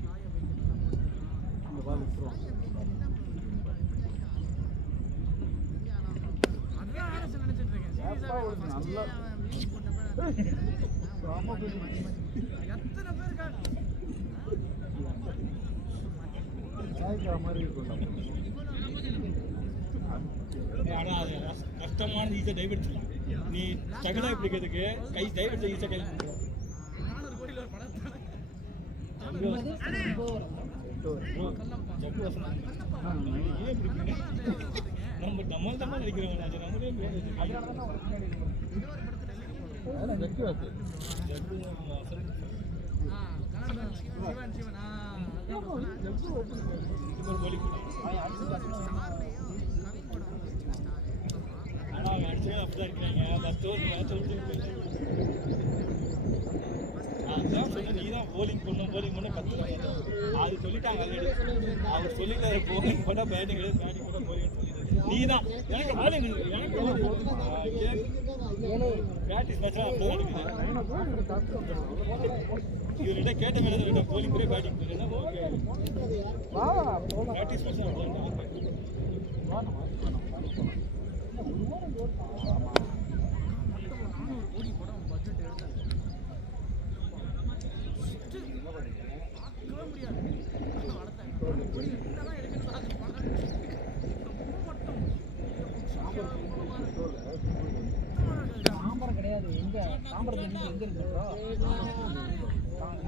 இந்த பால் விட்டுருவான். அதான் ஆர்எஸ் நினைச்சிட்டு இருக்கேன் அப்பா ஒரு நல்லா ரொம்ப எத்தனை பேர் இருக்காங்க மாதிரி இருக்கும். ஆனால் அது கஷ்டமான ஈஸியாக டைவெர்ட்லாம் நீ ஸ்ட்ரகிளாக பிடிக்கிறதுக்கு கை டைவெர்ட் ஈஸியாக கை பண்ணுறோம். 400 கோடியில் ஒரு படம் ஜப்பு வசனம் ஏன் பிடிப்பீங்க? நம்ம நம்ம நினைக்கிறவங்க அது நம்மளே வெற்றி வாக்கு ஜப்பு வசனம் சிவன் சிவன் போலி ஆனால் அவங்க அடிச்சது அப்படிதான் இருக்கிறாங்க. ஃபஸ்ட் ஓவர் மேட்ச் அதுதான் சொன்னேன், நீ தான் போலிங் பண்ண கற்றுக்காங்க. அது சொல்லிட்டாங்க ஆல்ரெடி. அவர் சொல்லிட்டாரு போலிங் பண்ணால் பேட்டிங் கிடையாது, பேட்டிங் பண்ணால் போலிங் நீ தான் எனக்கு போலிங் எனக்கு பிராக்டிஸ் மேட்ச்லாம் அப்படிதான் நடக்குது. இவர்கிட்ட கேட்ட மேலே போலிங் கூட பேட்டிங் பண்ணுறேன்னா ஓகே பிராக்டிஸ் மேட்ச் அப்படிதான் தாம்பரம் கிடையாது. எங்க தாம்பரத்துல எங்க இருக்கு ப்ரோ?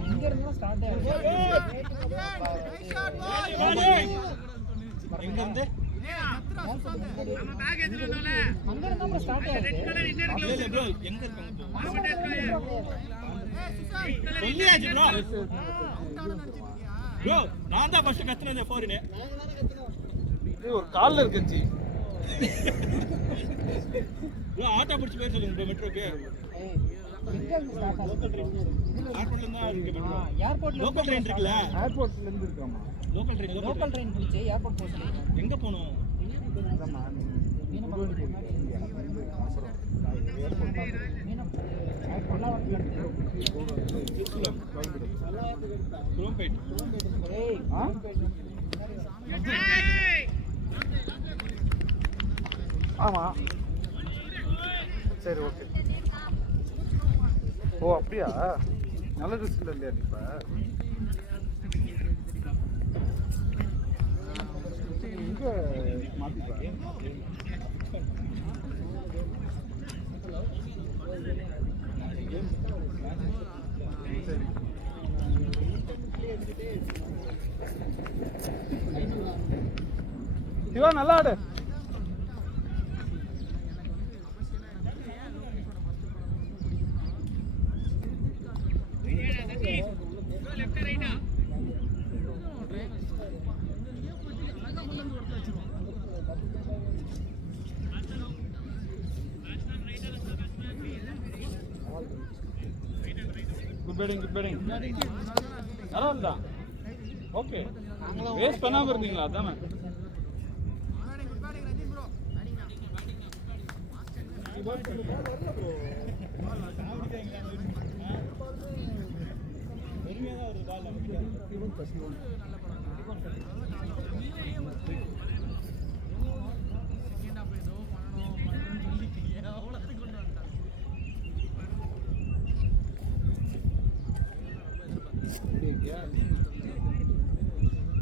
இங்க இருந்தா ஸ்டார்ட் ஆகுது. எங்க இருந்து அங்க இருந்தா ஸ்டார்ட் ஆகுது. ப்ரோ எங்க இருக்காங்க சொல்லியாச்சு ப்ரோ. ப்ரோ நான் தான் ஃபர்ஸ்ட் கத்துனது ஃபாரின் ஒரு காலில் இருக்குச்சு. ப்ரோ ஆட்டோ பிடிச்சி போய் சொல்லுங்க ப்ரோ மெட்ரோக்கு. எங்க இருந்து ஸ்டார்ட் ஆகுது? ஏர்போர்ட்ல இருந்தா இருக்கு மெட்ரோ. ஏர்போர்ட்ல லோக்கல் ட்ரெயின் இருக்குல்ல, ஏர்போர்ட்ல இருந்து இருக்காமா? லோக்கல் ட்ரெயின் பிடிச்சி ஏர்போர்ட் போறீங்க. எங்க போணும்? குரோம்பேட். ஆமா சரி ஓகே. ஓ அப்படியா? நல்ல ரிசல்ட் இல்லையா இப்போ? இங்கே மாற்றிப்பா. சரி சிவா நல்லா ஆடு. குட் பேட்டிங் நல்லா இருந்தா ஓகே. வேஸ்ட் பண்ணாமல் இருந்தீங்களா? அதானே பொறுமையாக தான் வருது பால்.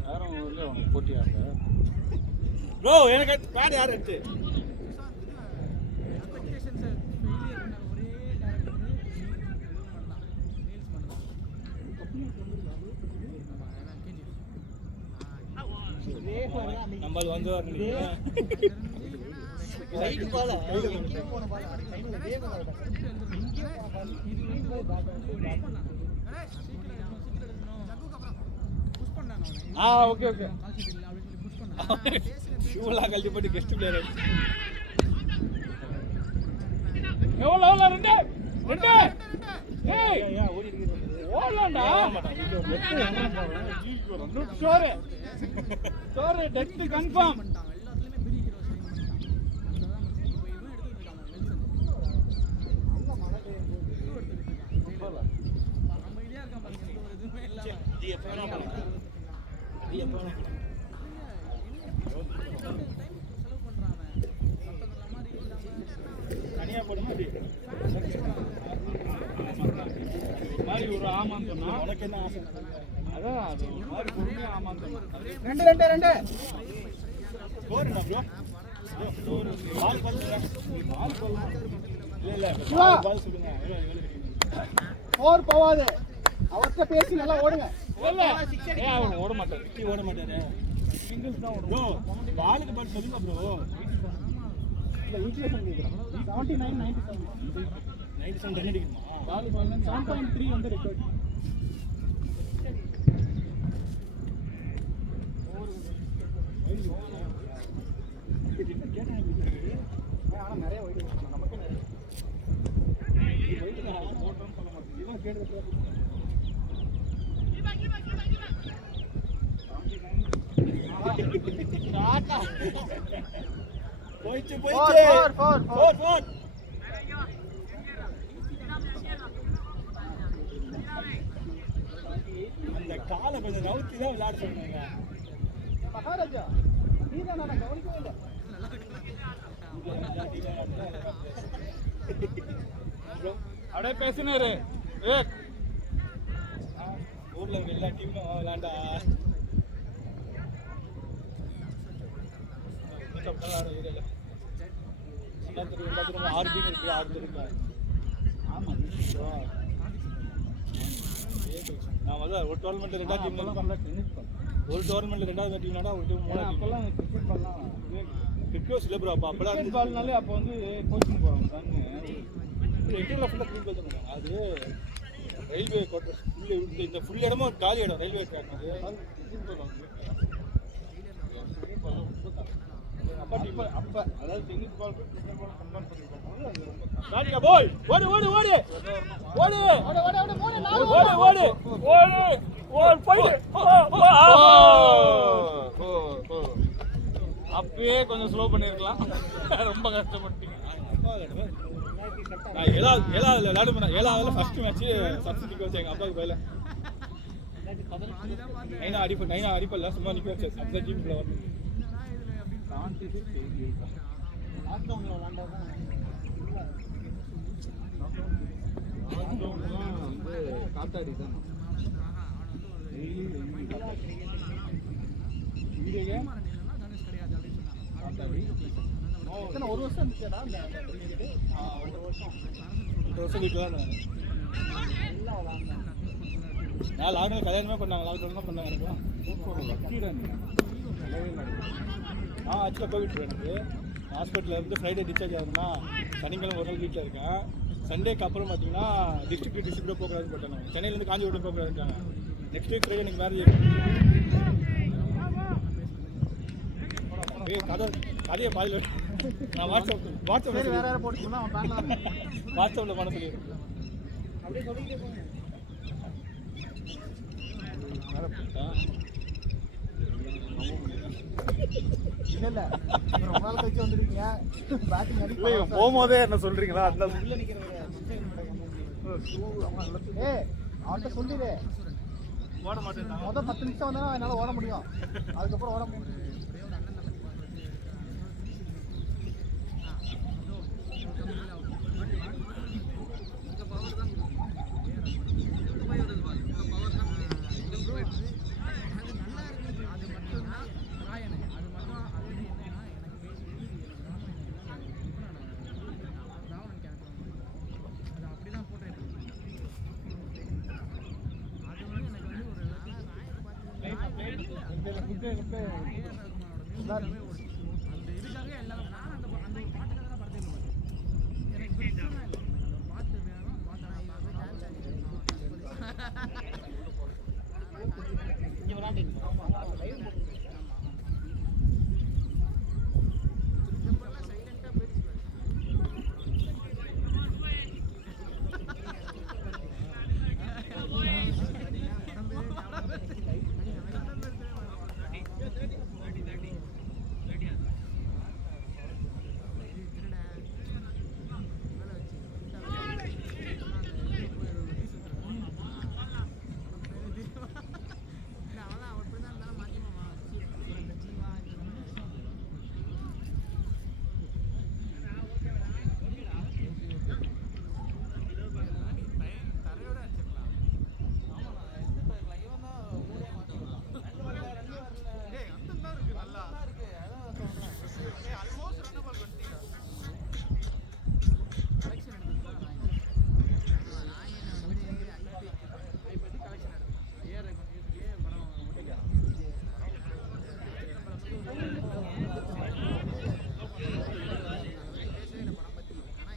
யாரும் இல்லை உனக்கு போட்டியாக ப்ரோ எனக்கு பேட் யார் எடுத்து நம்ம வந்து ரைட் பால் எங்க போன பால் ரைட்ல வேக வரல. இங்க போன பால் இது போய் பேக் ஓகே ஓகே. ஷூலாம் கழட்டி போட்டு கெஸ்ட் பிளேயர் எவ்வளோ ரெண்டு ரெண்டு. ஏய் ஓடி ஓடலாம்டா. ஷோரு ஷோரு டெத் கன்ஃபார்ம். தனியா போடுமா மாதிரி ஒரு ஆமான்னு சொன்னா உனக்கு என்ன ஆசை? அதான் அது ஒரு மாதிரி பொறுமையா ஆமான்னு சொன்னா. 2 ஸ்கோர் என்ன ப்ரோ? பால் சொல்லுங்க. பால் சொல்லலாம். இல்ல பால் சொல்லுங்க. ஓர் போவாது. அவர்கிட்ட பேசி நல்லா ஓடுங்க. அவர் ஓட மாட்டாரு. ஓட மாட்டாரு. சிங்கிள்ஸ் தான் ஓடும். ப்ரோ பாலுக்கு பால் சொல்லுங்க ப்ரோ. இல்ல இன்க்ளூஷன் கேக்குறோம். 79 97 97 ரன் அடிக்கணுமா? பால் 7.3 வந்து ரெக்கார்ட். ஆனா நிறைய வைட் நமக்கு நிறைய போயிச்சு Four, போயிச்சு. four, four, four. 4 அந்த காலை கொஞ்சம் நவுத்தி தான் விளையாட சொன்னாங்க. மகாராஜா நீதான் நான் கவனிக்கவே இல்லை. அப்படியே பேசினாரு. ஊர்ல இருக்க எல்லா டீமும் விளையாண்டா எல்லாத்துக்கும் 6 டீம் இருக்கு. 6 பேர் இருக்கா? ஆமா நான் வந்து ஒரு டோர்னமெண்ட் 2 டீம் ஒரு டோர்னமெண்ட் 2வது டீம் ஒரு டீம் 3வது டீம் அப்பெல்லாம் கிரிக்கெட் பால்லாம் கிரிக்கெட் இல்ல ப்ரோ. அப்பலாம் கிரிக்கெட் பால்னாலே அப்போ வந்து கோச்சிங் போவாங்க தாங்க. இன்டர்ல ஃபுல்லா க்ளீன் பண்ணுவாங்க. அது ரயில்வே குவார்டர்ஸ் இந்த ஃபுல் இடமும் காலி இடம் ரயில்வே ட்ராக். அது அப்ப அதாவது tennis ball cricket ball compare பண்ணிருக்காங்க. அது ரொம்ப ராஜிகா போய் ஓடு ஓடு ஓடு ஓடு ஓடு ஓடு ஓடு 3 4 ஓடு ஓடு ஓடு ஓடு போய் அப்பயே கொஞ்சம் ஸ்லோ பண்ணிருக்கலாம். ரொம்ப கஷ்டப்பட்டீங்க. ஏழாவதுல விளையாடுமா? ஏழாவதுல ஃபர்ஸ்ட் மேட்ச் சப்ஸ்டிட் நிக்க வச்சு எங்க அப்பாவுக்கு பயில நைனா அடிப்பல்ல சும்மா நிக்க வச்சு அந்த டீம்ல வந்து லாக்டவுன்ல விளையாண்டதான் வந்து காத்தாடி தான் எத்தனை ஒரு வருஷம் இருந்துச்சேடா அந்த கிரிக்கெட்? 2 வருஷம் வீட்டில் தான் இருந்தாங்க. எல்லாம் விளையாண்டேன். நான் லாக்டவுன் கல்யாணமே பண்ணாங்க. லாக்டவுன் தான் பண்ணாங்க எனக்கு. ஆக்சுவலாக கோவிட் எனக்கு ஹாஸ்பிட்டலில் இருந்து ஃப்ரைடே டிஸ்சார்ஜ் ஆகுதுன்னா சனிக்கிழமை ஒரு நாள் வீட்டில் இருக்கேன். சண்டேக்கு அப்புறம் பார்த்தீங்கன்னா டிஸ்ட்ரிக்ட் போகக்கூடாதுன்னு போட்டாங்க. சென்னையிலேருந்து காஞ்சிபுரம் போகக்கூடாதுட்டாங்க. நெக்ஸ்ட் வீக் ஃப்ரைடே எனக்கு மேரேஜ் கதையை பாதியில் நான் வாட்ஸ்அப் சரி வேற யாரை போட்டுக்கணும் அவன் பேன்ல வாட்ஸ்அப்பில் பண்ண சொல்லியிருக்கேன். அப்படியே சொல்லிக்கிட்டே போங்க. இல்ல ரொம்ப நாள் கழிச்சு வந்துருக்கீங்க. பேட்டிங் அடிக்க போகும்போதே என்ன சொல்றீங்களா? அந்த உள்ள நிக்கிறவங்க ஏய் அவன்கிட்ட சொல்லிடு. ஓட மாட்டேன். முதல் 10 நிமிஷம் வந்தா என்னால ஓட முடியும். அதுக்கப்புறம் ஓட முடியும்.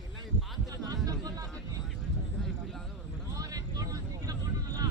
எல்லாமே பார்த்துட்டு நல்லா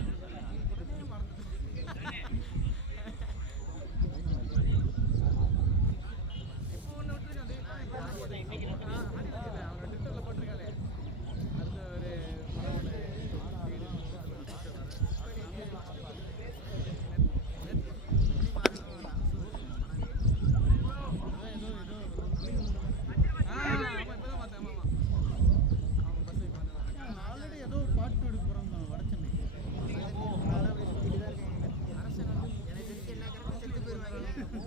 ஆல்ரெடி ஏதோ பாட்டு எடுக்க போகிறாங்க வட சென்னை. அரசன் வந்து எனக்கு தெரிஞ்சு எல்லா கரெக்டும் செத்து போயிருவாங்க.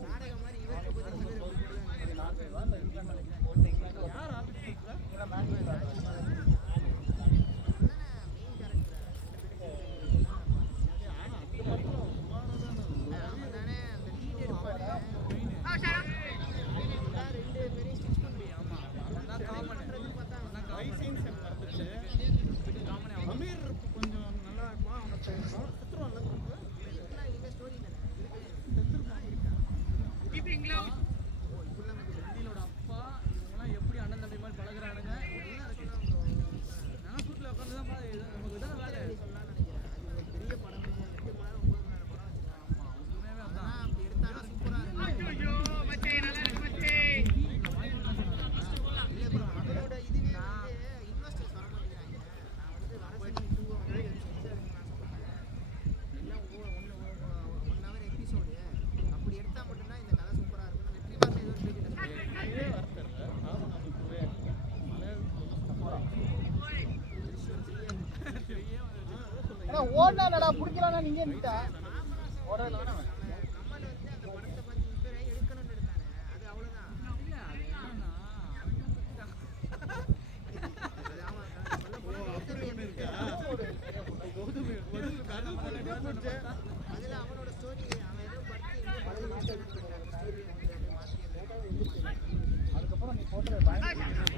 நாடகம் மாதிரி இவருக்கு பதில் இவர் யார் ஆர்டிஸ்ட்? தானே அந்த லீட் எடுப்பாரு. ரெண்டு பேரையும் ஸ்டிச் பண்ணுவோம். பண்றதுன்னு பார்த்தா அமீர் கொஞ்சம் நல்லா இருக்குமா? அவனை செத்துருவான்ல திரும்ப? இதெல்லாம் இனிமே ஸ்டோரி தானே. செந்திலோட அப்பா இவங்கெல்லாம் எப்படி அண்ணன் தம்பி மாதிரி பழகுறானுங்க எல்லாம் இருக்கு. நான் சூட்டில் உட்காந்து தான் நமக்கு இதான வேலை. சொல்லலாம்னு நினைக்கிறேன். அது ஒரு பெரிய படம் 8 மணி நேரம் 9 மணி நேரம் படம் வச்சுக்கலாம். உண்மையாவே ஆனா அப்படி எடுத்தாலும் சூப்பரா இருக்கும். இல்ல bro, அவரோட இதுவே வந்து இன்வெஸ்டர்ஸ் வர மாட்டேங்கிறாங்க. நான் வந்து வரசனி 2 வந்து எல்லாம் 1 ஹவர் எபிசோடு அப்படி எடுத்தா மட்டும்தான் இந்த கதை சூப்பரா இருக்கும். வெற்றிமாறன் ஏதோ ஒரு பேஜில் ஓடனா பிடிக்கிறானா நீங்க நின்னுட்டா கமல் வந்து அந்த படத்தை பார்த்து இன்ஸ்பயர் ஆகி எடுக்கணும்னு எடுத்தானே. அது அவ்வளவுதான். இல்ல அது என்னன்னா அது ஆமா, சொல்ல போனா அதுல அவனோட ஸ்டோரி அவன் ஏதோ படுத்து எங்கேயோ படுத்து மாத்தி அதுக்கப்புறம் நீ போட்டு பயந்துட்டாங்க.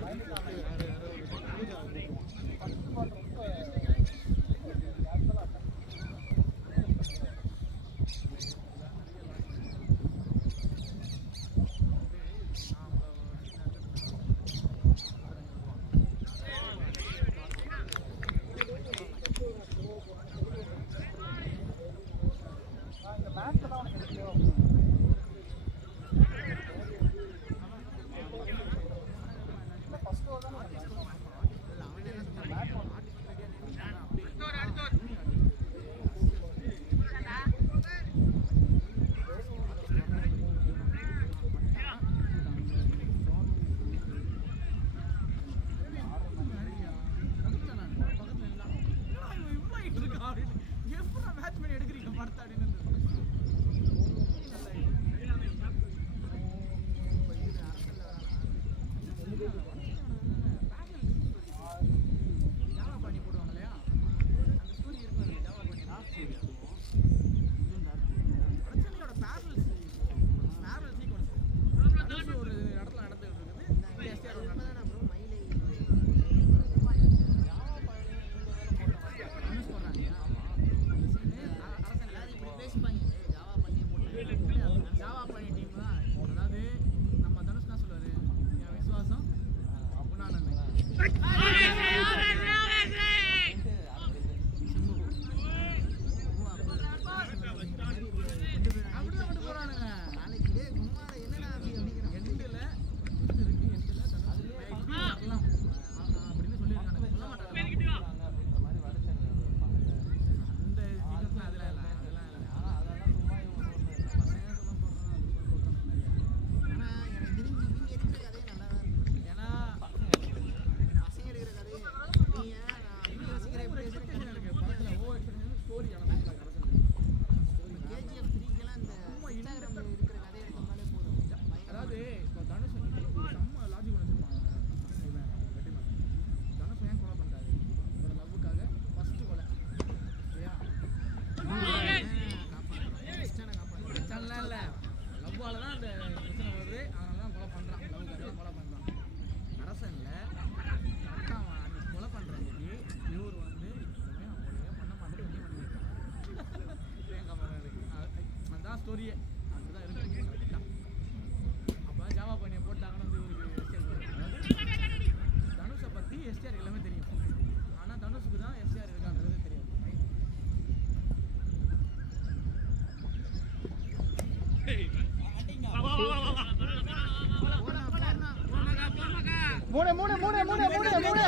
மூணு மூணு மூணு மூணு மூணு மூணு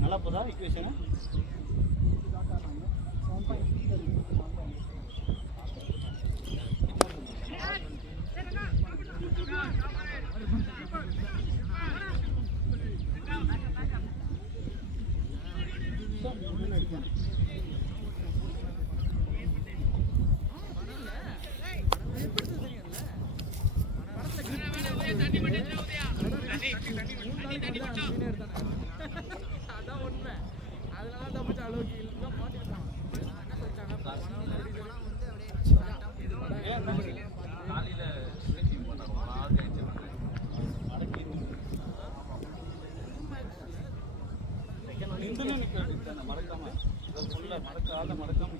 நல்லா போதா ஈக்குவேஷன் அதான் உண்மை. அதனால தப்பிச்ச அளவுக்கு இல்லை மாட்டிருக்கான். என்ன சொல்லிட்டாங்க மறக்காம மறக்காம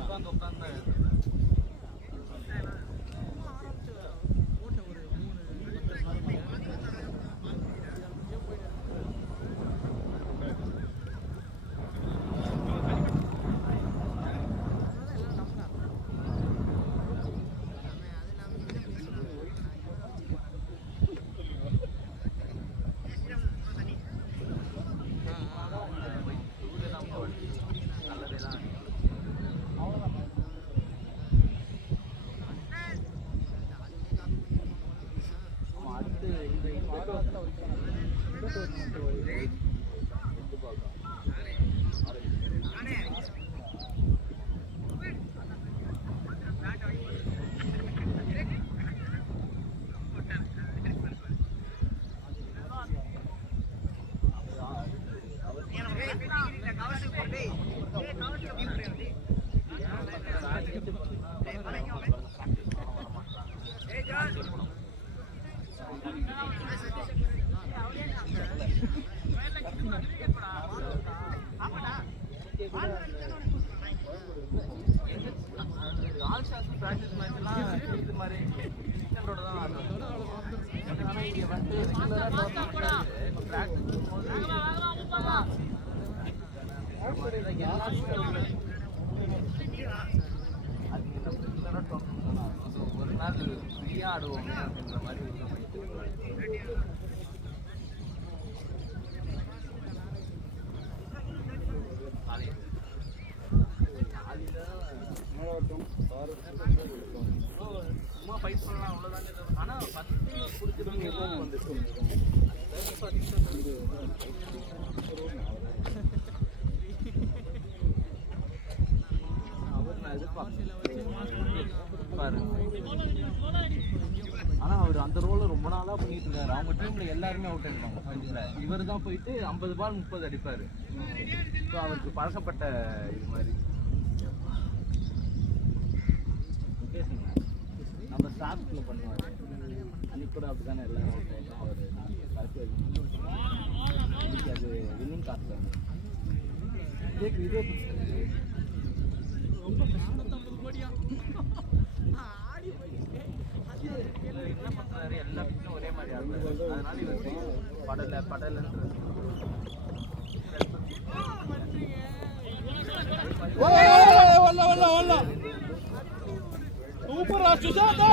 உட்காந்து உட்காந்து ப்ராக்டிஸ் மேட்ச்லாம் இது மாதிரி சிக்கனோட தான் ஆடுறோம். இங்கே வந்து ப்ராக்டிஸ் ஒரு நாள் ஃப்ரீயாக ஆடுவோம் அப்படின்ற மாதிரி சும்மா ஃபைட் பண்ணலாம் அவ்வளோதான். ஆனால் ஃபஸ்ட்டு பிடிச்சவங்க எல்லாம் வந்து அவர் நான் எதிர்பார்ப்பாரு. ஆனால் அவர் அந்த ரோலை ரொம்ப நாளாக பண்ணிட்டு இருக்காரு. அவங்க டீமில் எல்லாருமே அவுட் ஆகிடுவாங்க ஃபைட்டில். இவர் தான் போயிட்டு 50 பால் 30 அடிப்பார். ஸோ அவருக்கு பழக்கப்பட்ட இது மாதிரி. நம்ம ஸ்டாஃப்ல பண்ணுவார். அன்னைக்கு கூட அப்படி தானே எல்லாரும் அவுட் ஆகிடும். அவர் இன்னைக்கு அது வின்னிங் காசு இதே ரொம்ப என்ன பண்றாரு, எல்லா பிச்சும் ஒரே மாதிரி ஆடுறாரு. அதனால இவர் படலன்றது சூப்பரா சுஜாதா,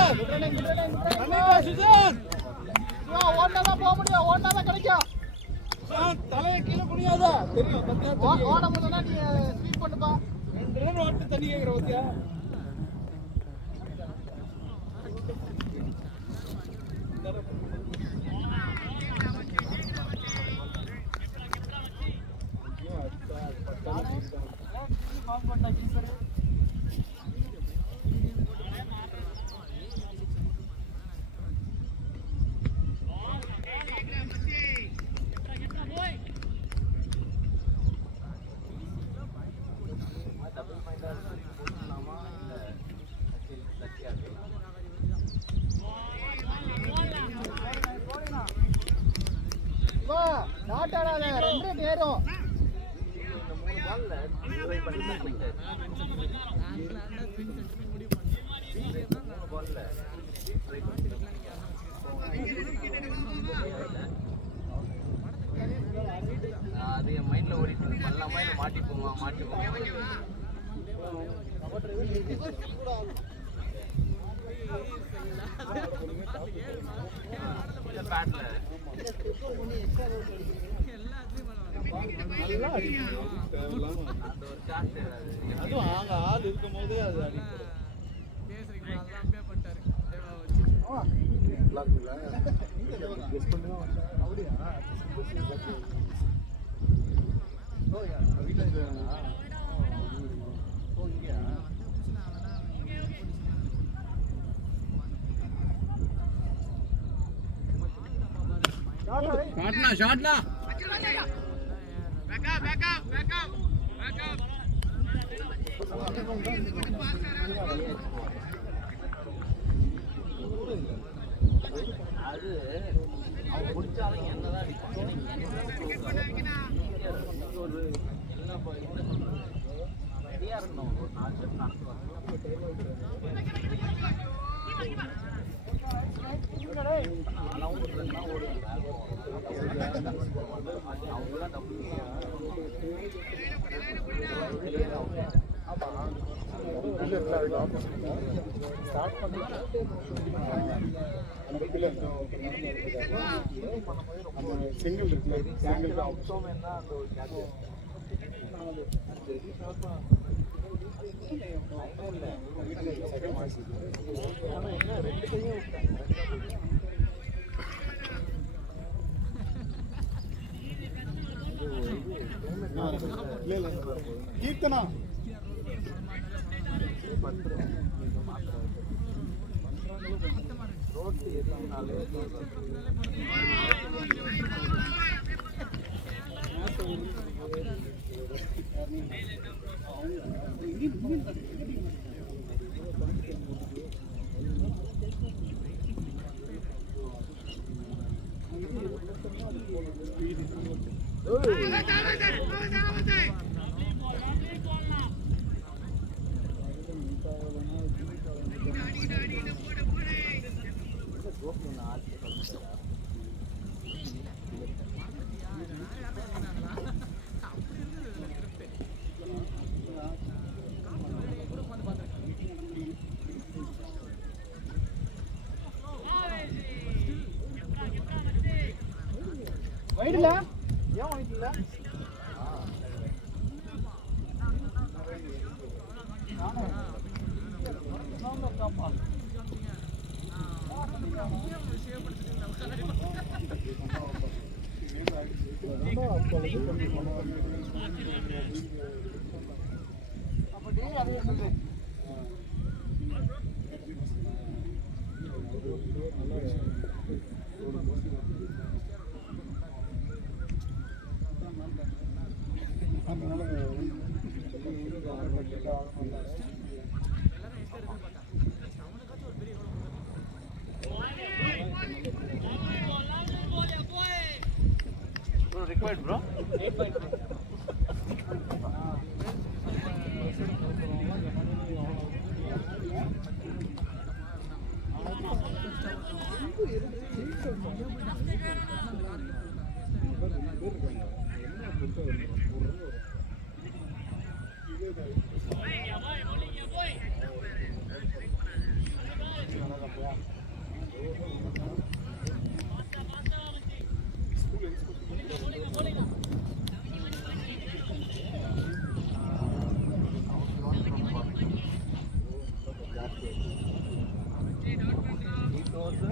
சுஜாத் ஓடனாதான் போக முடியும், ஓடனாதான் கிடைக்கும். தலையை கீழே குனியாத தெரியும் பத்தியா ஓட முடியலன்னா நீ ஸ்வீப் பண்ணுப்பா. 2 ரன் ஓட்டு தண்ணி கேட்குற பத்தியா நாட்டாடாத 2 நேரம் அது என் மைண்ட்ல ஓடிட்டு பண்ணலாமா இல்லை மாட்டிப்போமா பேட்ல அதுவும் அங்க ஆள் இருக்கும் போதே அது அடிக்கும் ஷாட்னா அது அவன் பிடிச்சாலும் என்னதான் ஒரு ரெடியா இருக்கணும். ஒரு 4 ஸ்டெப் நடந்து அவங்களாம் சிங்கிள் இருக்குல்ல சிங்கிள் தான் கீர்த்தனா ரோட்டு எதுனாலே வைடுல ஏன் வைக்கல required bro 8.3 Hey,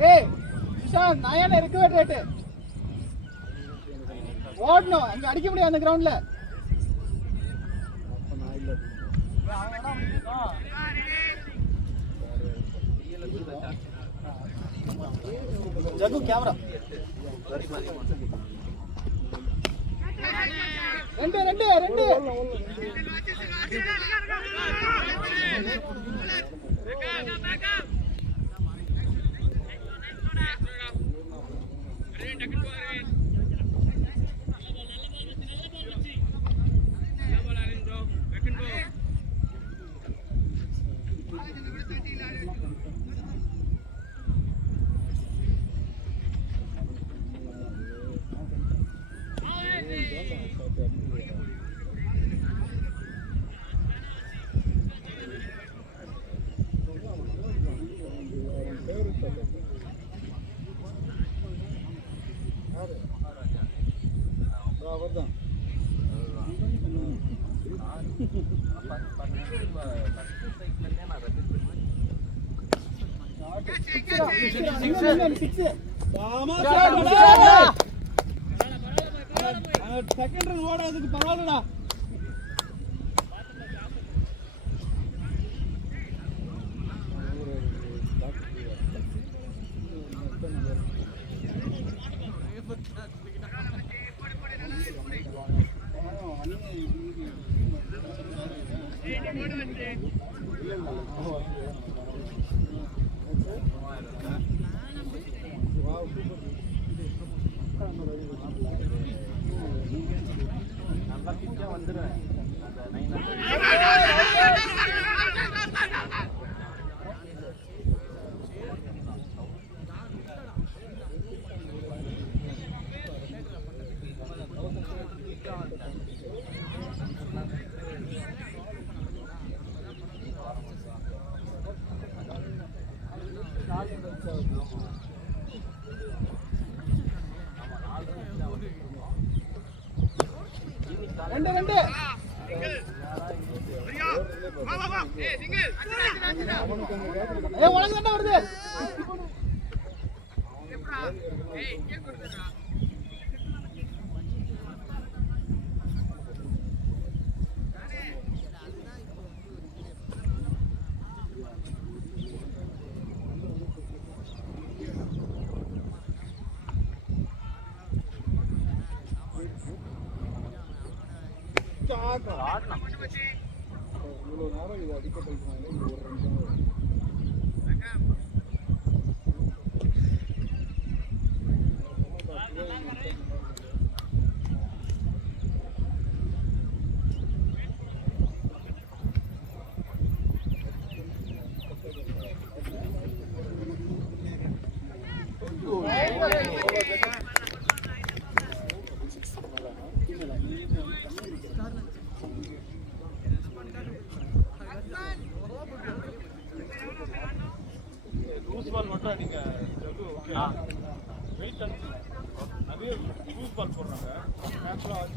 ஏய் சுஷாந்த் நாயான ரெக்கவர் ரேட் ஓடணும் அங்க அடிக்க முடியாது அந்த கிரவுண்ட்ல ஜகு கேமரா ரெண்டு ரெண்டு ரெண்டு செகண்ட் ரன் ஓடாதுக்கு பரவாயில்லடா ரெண்டு ரெண்டு உனக்கு என்ன வருது இவ்வளோ நேரம் இது அடிக்கப்பட்டாங்க ஒரு ரன்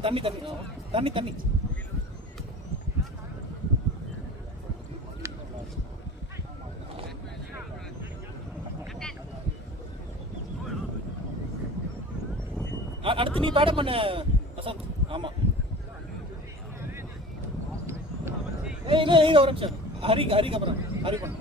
தண்ணி தண்ணி தண்ணி தண்ணி அடுத்து நீ பேட் பண்ண வசந்த். ஆமா ஏய் ஒரு நிமிஷம் ஹரிக்கு அப்புறம் ஹரி பண்ண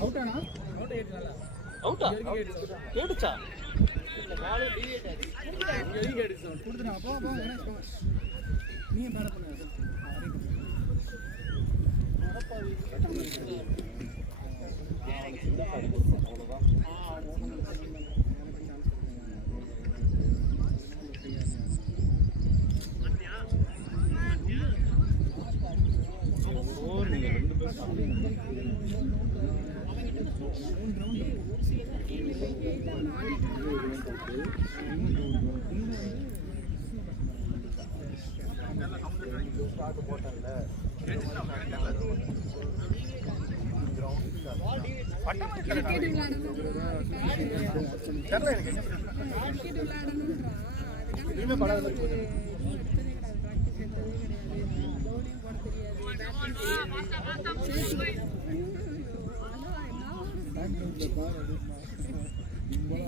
அவுட்டானா? அவுட் ஆயிடுச்சு. அவுட்டா கேடுச்சா கொடுத்துட்டாங்க போ போ கணேஷ் போ நீ பேட பண்ணு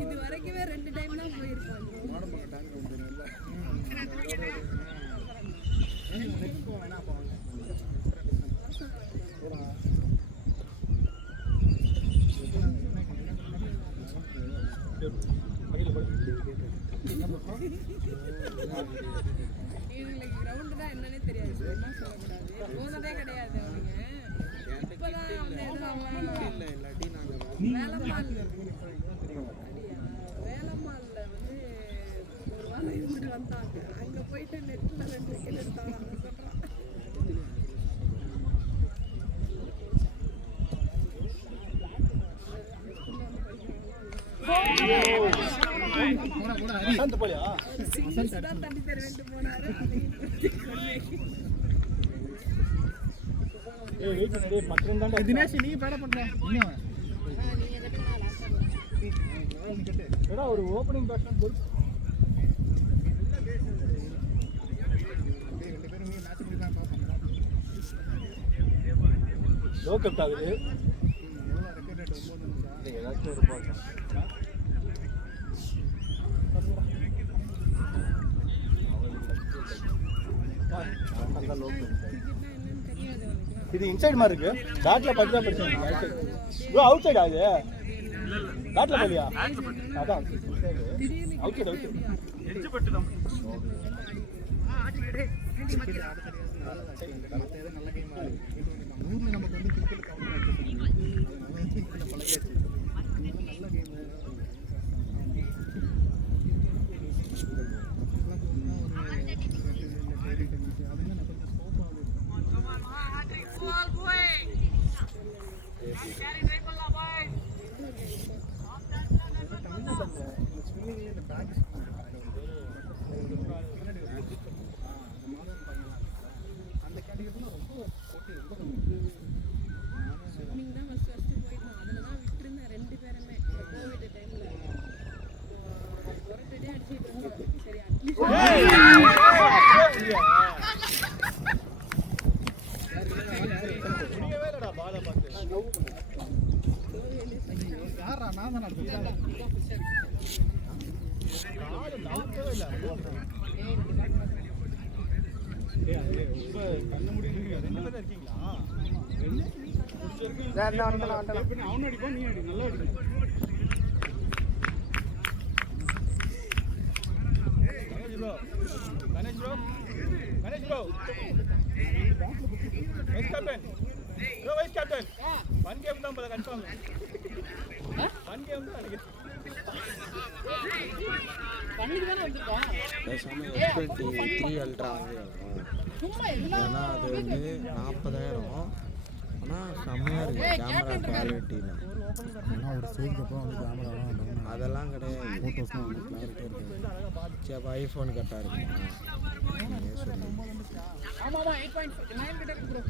இது வரைக்குமே 2 டைம் தான் போயிருப்பாங்க. இதுங்களுக்கு கிரவுண்ட் தான் என்னன்னே தெரியாது. சும்மா சொல்லக்கூடாது. போனதே கிடையாது அவனுங்க. இப்பதான் வந்து வேலம்மாள்ல வந்து ஒரு வாரம் இருந்துட்டு வந்தாங்க. அங்க போயிட்டு நெட்ல 2 விக்கெட் எடுத்தாங்க சொல்றான். அசந்த் போலியா தான் தண்ணி தருவேன்ட்டு போனாரு. ஏய் வெயிட் பண்ணு டேய் 10 ரன் தான் தினேஷ் நீ பேட பண்ணல இன்னும் எடா ஒரு ஓபனிங் பேட்ஸ்மேன் போல் ரெண்டு பேரும் மேட்ச் பண்ணி தான் பாப்போம் லோ கட் ஆகுது ரெக்கார்ட் ரேட் 9 நிமிஷம் ஏதாச்சும் ஒரு பால் அந்த லோ இது இன்சைட் மாதிரி இருக்கு பேட்ல படுத்தா பிரச்சனை ப்ரோ அவுட் சைடு ஆகுது பேட்ல போலியா அதான் அவுட் சைடு எட்ஜ் பட்டுதான் நல்ல கேம் ஊர்ல நமக்கு வந்து கிரிக்கெட் பழகியாச்சு நல்ல கேம் அவன் அடிப்பான் நீ அடி நல்லா அடி Ganesh bro vice captain bro vice captain one game தான் பல கன்ஃபார்ம் one game தான் அடிக்க பண்ணிட்டு தானே வந்திருக்கான் பேசாம S23 அல்ட்ரா ஏன்னா அது வந்து 40,000 ஆனால் செம்மையாக இருக்குது கேமரா குவாலிட்டியில் ஒரு ஸ்டேஜ்க்கு அப்புறம் வந்து கேமராலாம் அதெல்லாம் கிடையாது ஃபோட்டோஸ்லாம் வந்து கிளாரிட்டியாக இருக்குது சரி அப்போ ஐஃபோன் கரெக்டாக இருக்குமா நீங்கள் சொல்லி ஆமாம் 8.9 கிட்ட இருக்கு ப்ரோ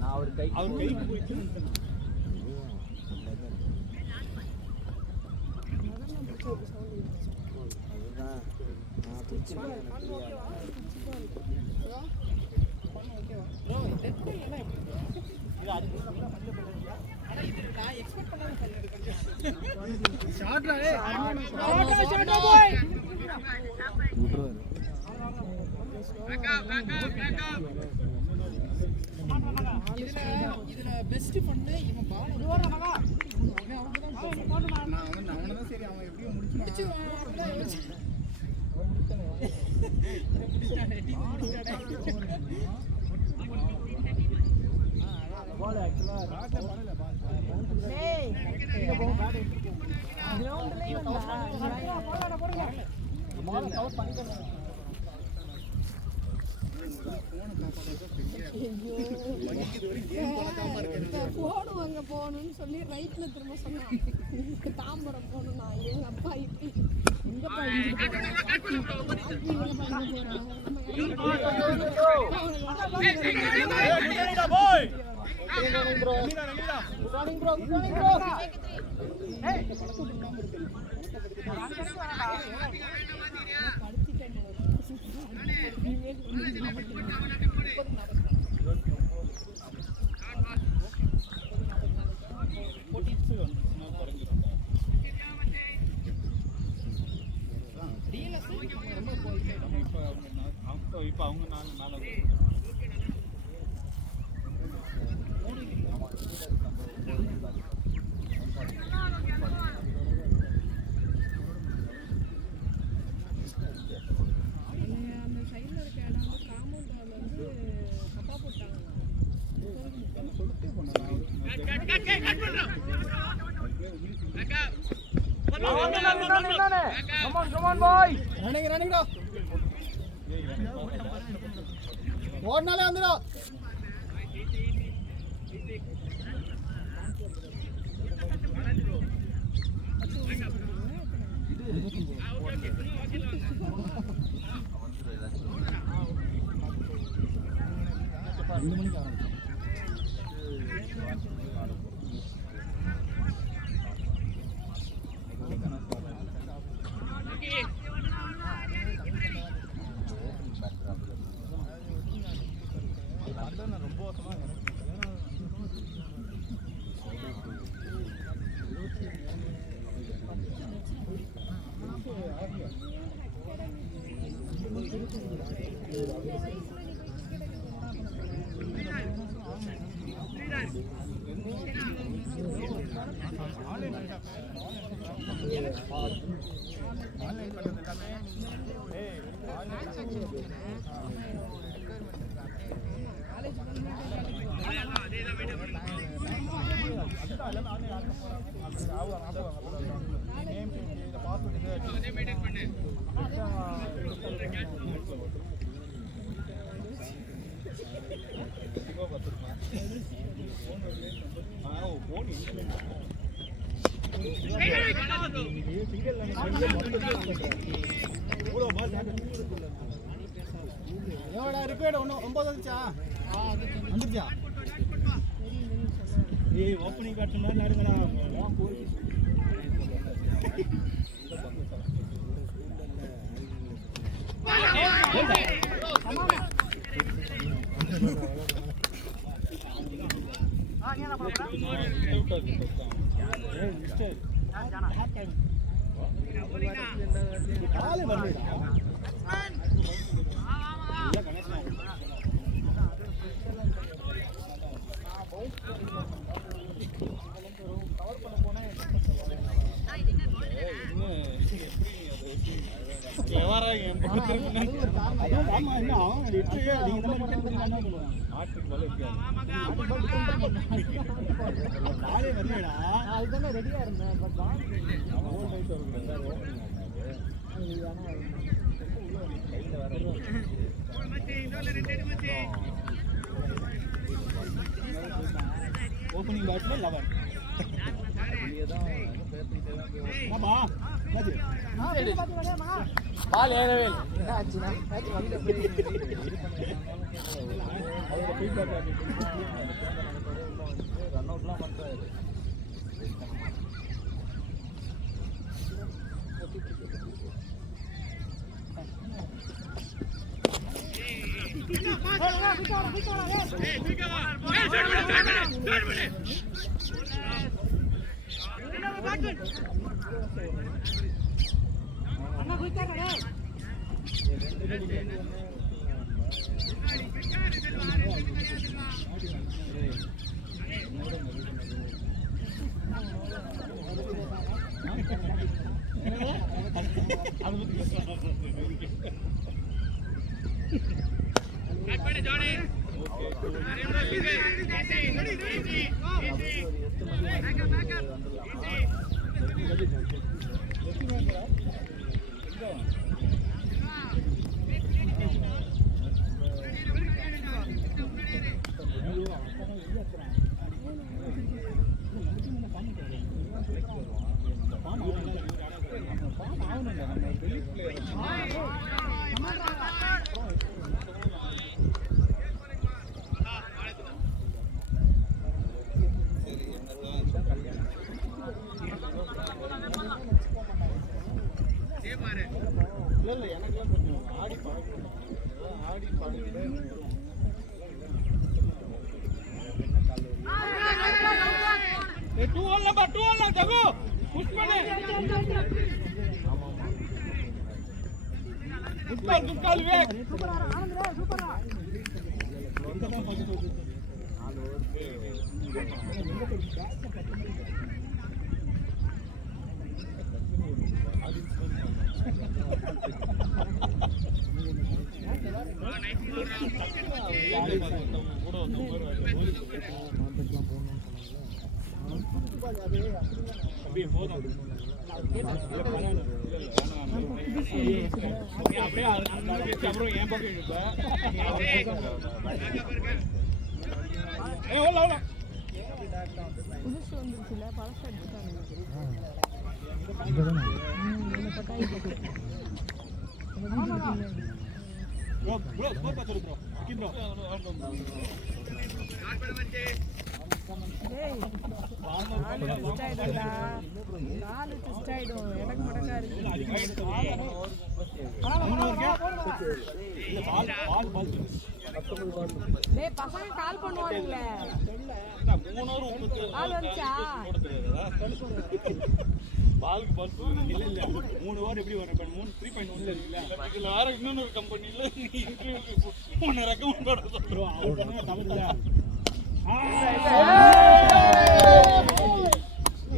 நான் அவர் கைக்கு போயிட்டு அதுதான் நான் பிடிச்சிருக்கேன் எனக்கு தெரியாது. இதுல பெஸ்ட் பண்ணு இவன் பால் அவனதான் சரி அவன் எப்படியும் முடிச்சு போடுவாங்க போகணும்னு சொல்லி ரைட்ல திரும்ப சொன்னான். தாம்பரம் போகணும்னா எங்க அப்பா இப்படி எங்கப்பா இப்போ அவங்க நாலு மேலே அந்த சைடில் இருக்க இடம் வந்து காம்பவுண்ட் வால் வந்து தப்பா போட்டாங்க. ஓடினாலே வந்துடா ரொம்ப வருஷமாக எவ்வளோ ரிப்பேர்டு ஒன்று 9 வந்துச்சா வந்துருச்சா ஏய் ஓப்பனிங் காட்டுற மாதிரி நடுங்கடா அதுதானே ரெடியா இருந்தேன் பட் ஓப்பனிங் பேட்ல 11 ஆமா என்னாச்சு? பால் ஏறவே இல்லை. அவரோட ஃபீட்பேக் ரன் அவுட்லாம் பண்ணுறாரு. இல்லை எனக்குலாம் கொஞ்சம் ஆடி பழக்கம். ஆடி பழகிட்டு அப்படியே போதும். அப்படியே அப்புறம் என் பக்கம் இருப்ப புதுசு வந்துருச்சுல பழசு எடுத்துட்டாங்க. ப்ரோ ப்ரோ ஸ்கோர் பார்த்து ப்ரோ ஓகே ப்ரோ டேய் நாலு டெஸ்ட் ஆயிடும்டா. நாலு டெஸ்ட் ஆயிடும். எனக்கு மடக்கா இருக்கு. இல்ல பால் பால் பால் டேய் பசங்க கால் பண்ணுவானுங்களே. 3 ஓவர் 30 கால் வந்துச்சா? பாலுக்கு பஸ் இல்ல இல்ல 3 ஓவர் எப்படி வரும்? 3.1 இருக்குல்ல. இதுல வேற இன்னொரு கம்பெனில இன்டர்வியூ ரெக்கமெண்ட் பண்ண சொல்றோம். ப்ரோ அவர் பண்ண தவறு இல்ல.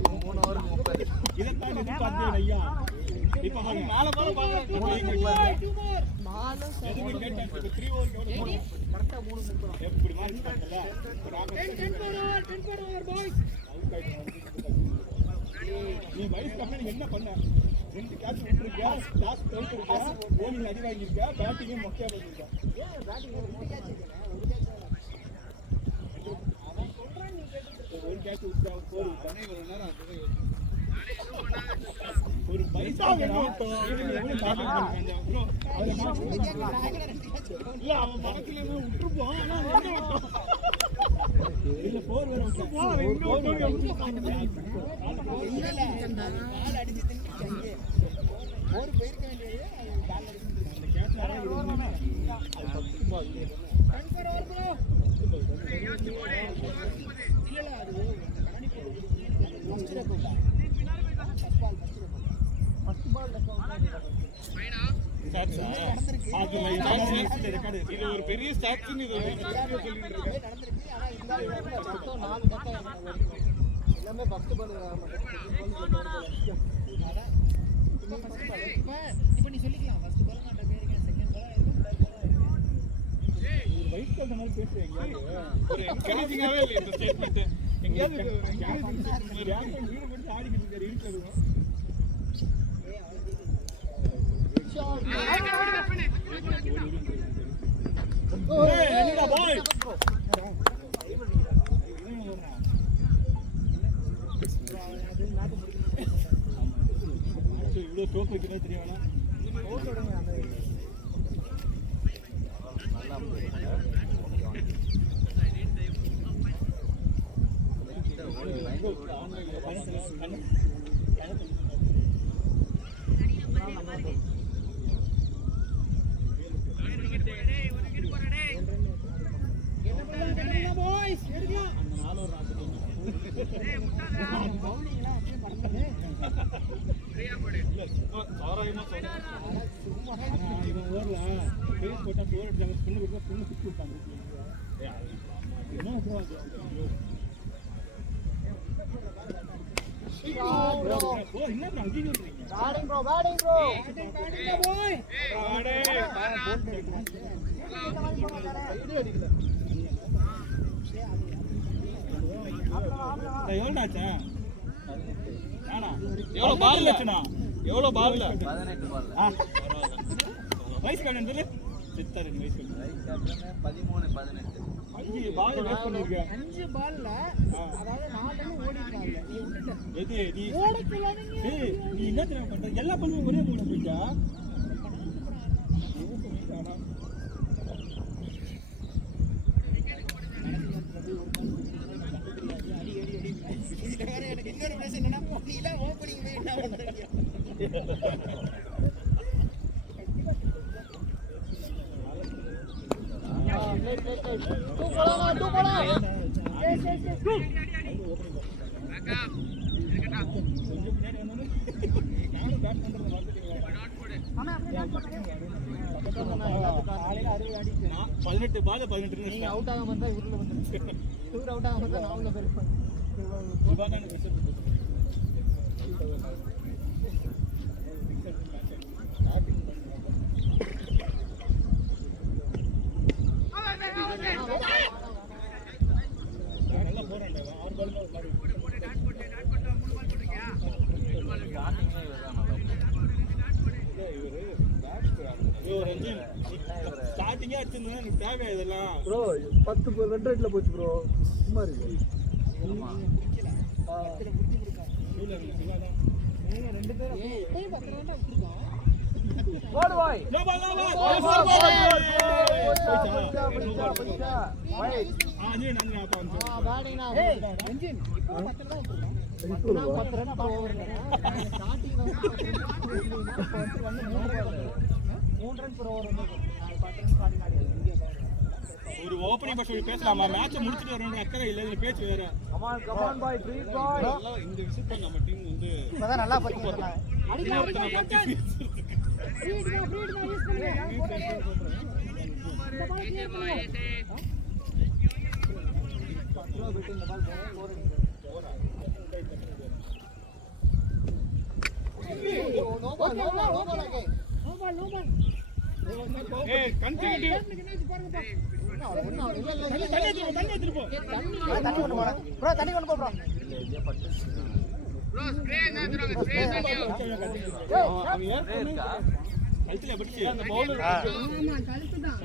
3 ஓவருக்கு 30. இத தாண்டி பார்த்தேன் ஐயா. இப்ப பாருங்க மேல பாரு பாரு. மாலும் சரி. எதுக்கு கேட்டா 3 ஓவருக்கு எவ்வளவு போடுவோம்? கரெக்ட்டா 3 நிமிஷம். எப்படி மார்க் பண்ணல? 10 ஓவர் பாய்ஸ். நீ வைஸ் கேப்டன் என்ன பண்ண? 2 கேட்ச் விட்டுருக்கியா? டாஸ் தோத்துருக்கியா? bowling அடி வாங்கியிருக்கியா? பேட்டிங் மொக்கையா பண்ணிருக்கியா? ஏன் பேட்டிங் 2 கேட்ச் இருக்கேன். 1 கேட்ச் அவன் சொல்றான் நீ கேட்டு ஒரு கேட்ச் விட்டா ஸ்கோர் பண்ணி ஒரு நேரம் ஒரு பைசா வேணும். எவ்வளவு டார்கெட் பண்ணிருக்காங்க ப்ரோ? இல்ல அவன் பக்கத்துல இருந்து விட்டுருப்போம். ஆனா வந்து இல்ல 4 வர விட்டுருப்போம். அவன் இங்க வந்து இல்ல பால் அடிச்சு தின்னுட்டாங்க. 4 போயிருக்க வேண்டியது பால் அடிச்சு அந்த கேட்ச் ஆனா இது அது 10 பால் 10 per over bro. இல்ல அது கண்ணி போடுது. ஃபர்ஸ்ட் ரெக்கார்ட் ஃபர்ஸ்ட் பால் இது ஒரு பெரிய ஸ்டாட்ஸ்னு இது நடந்திருக்கு. ஆனா இந்த மொத்தம் 4 பக்கம் எல்லாமே ஃபர்ஸ்ட் பால் இப்ப நீ சொல்லிக்கலாம் ஃபர்ஸ்ட் பால் நான் பேருக்கேன் செகண்ட் பால் வைஸ் கேப்டன் மாதிரி பேசுறீங்க. ஒரு என்கரேஜிங்காவே இல்லை இந்த ஸ்டேட்மெண்ட். எங்கயாவது கேப்டன் வீடு போட்டு ஆடிக்கிட்டு இருக்காரு இருக்கிறது. என்னடா பாய் இவ்வளோ ஸ்ட்ரோக் வைக்கிறதா தெரிய வேணாம். இவன் ஓரல பேஸ் போட்டா போர் அடிச்சாங்க ஸ்பின் கொடுத்தா ஸ்பின் சுத்தி விட்டாங்க. என்ன ப்ரோ என்ன ப்ரோ அங்கேயே இருக்கீங்க? பேட்டிங் ப்ரோ பேட்டிங் ப்ரோ பாய் ஆடே எவ்வளோ ஆச்சா? எவ்வளோ பால் ஆச்சுண்ணா? எவ்வளோ பால்ல? 18 பால்ல. வயசு கணக்கு சித்தாரு வயசு 13 18. 5 பால் வேஸ்ட் பண்ணிருக்கேன். 5 பால்ல அதாவது 4 ரன் ஓடிட்டாங்க. நீ விட்டுட்ட. எது நீ ஏய் நீ என்ன தெரியுமா பண்ற? எல்லா பல்லும் ஒரே போல போயிட்டா. எனக்கு இன்னொரு பிரச்சனை என்னன்னா நீ எல்லாம் ஓப்பனிங் போய் என்ன பண்றீங்க? காலையில 60 அடிச்சு 18 பால் 18 நீங்க அவுட் ஆகாம இருந்தா இவருல வந்து இவர் அவுட் ஆகாம இருந்தா நான் உள்ள போயிருப்பேன். இவான பிரஷர் நல்லா போறான்டா 6 பால் தான் மாறி ஸ்டார்டிங்கே அடிச்சிருந்தா எனக்கு தேவை இதெல்லாம் ப்ரோ 10 ரன் ரேட்ல போச்சு ப்ரோ. சும்மா இருக்கு. ரெண்டு பேரும் ஏய் 10 ரன் விட்டுருக்கான். போடு பாய் நோ பால் நீ நான் அப்பா வந்து பேட்டிங் நான் என்ஜின் இப்போ 10 ரன் விட்டுருக்கான். 10 ரன் அப்ப ஓவர்ல ஸ்டார்டிங்ல வந்து 3 ரன் per over வந்து 10 ரன் ஸ்டார்டிங் ஆடி இங்க ஒரு ஓப்பனிங் பஸ் பேசலாமா? மேட்ச் முடிச்சிட்டு வரணும் அக்கறை இல்ல இந்த பேச்சு வேற. கமான் பாய் ப்ளீஸ் பாய் இந்த விஷயத்தை நம்ம டீம் வந்து இப்பதான் நல்லா படிக்கிறாங்க. இன்னொருத்தனை பத்தி ஃப்ரீட் தான் யூஸ் பண்ணுங்க. இந்த பால் கிளியர் பண்ணுங்க. 10 ரூபாய் பெட்டி இந்த பால் போற நோ பால் ஏய் கண்டினியூ பாருங்க தண்ணி எடுத்து போ தண்ணி கொண்டு போறேன் ப்ரோ தண்ணி கொண்டு போ ப்ரோ கழுத்துல படுச்சு அந்த பவுலர் ஆமா கழுத்து தான்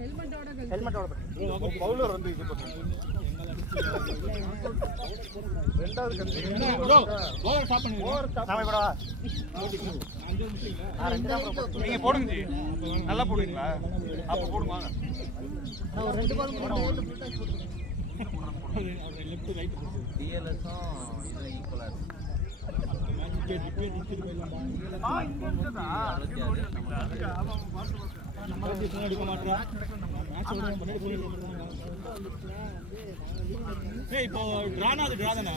ஹெல்மெட்டோட கழுத்து. பவுலர் வந்து இது பண்ணுங்க. ரெண்டாவது ப்ரோ ஓவர் ஸ்டாப் பண்ணுங்க நாம இப்படா நீங்க போடுங்க ஜி. நல்லா போடுவீங்களா? அப்ப போடுமா. நான் ஒரு 2 பால் போட்டு ஃபுல் டைம் போட்டுறேன். லெஃப்ட் ரைட் டிஎல்எஸும் இது ஈக்குவலா இருக்கு. மேட்ச் டிக்கெட் டிக்கெட் போயிடலாம் எடுக்க மாட்டா மேட்ச் முன்னாடி போயிட்டு ஏய் இப்போ டிரானா அது டிரா தானா?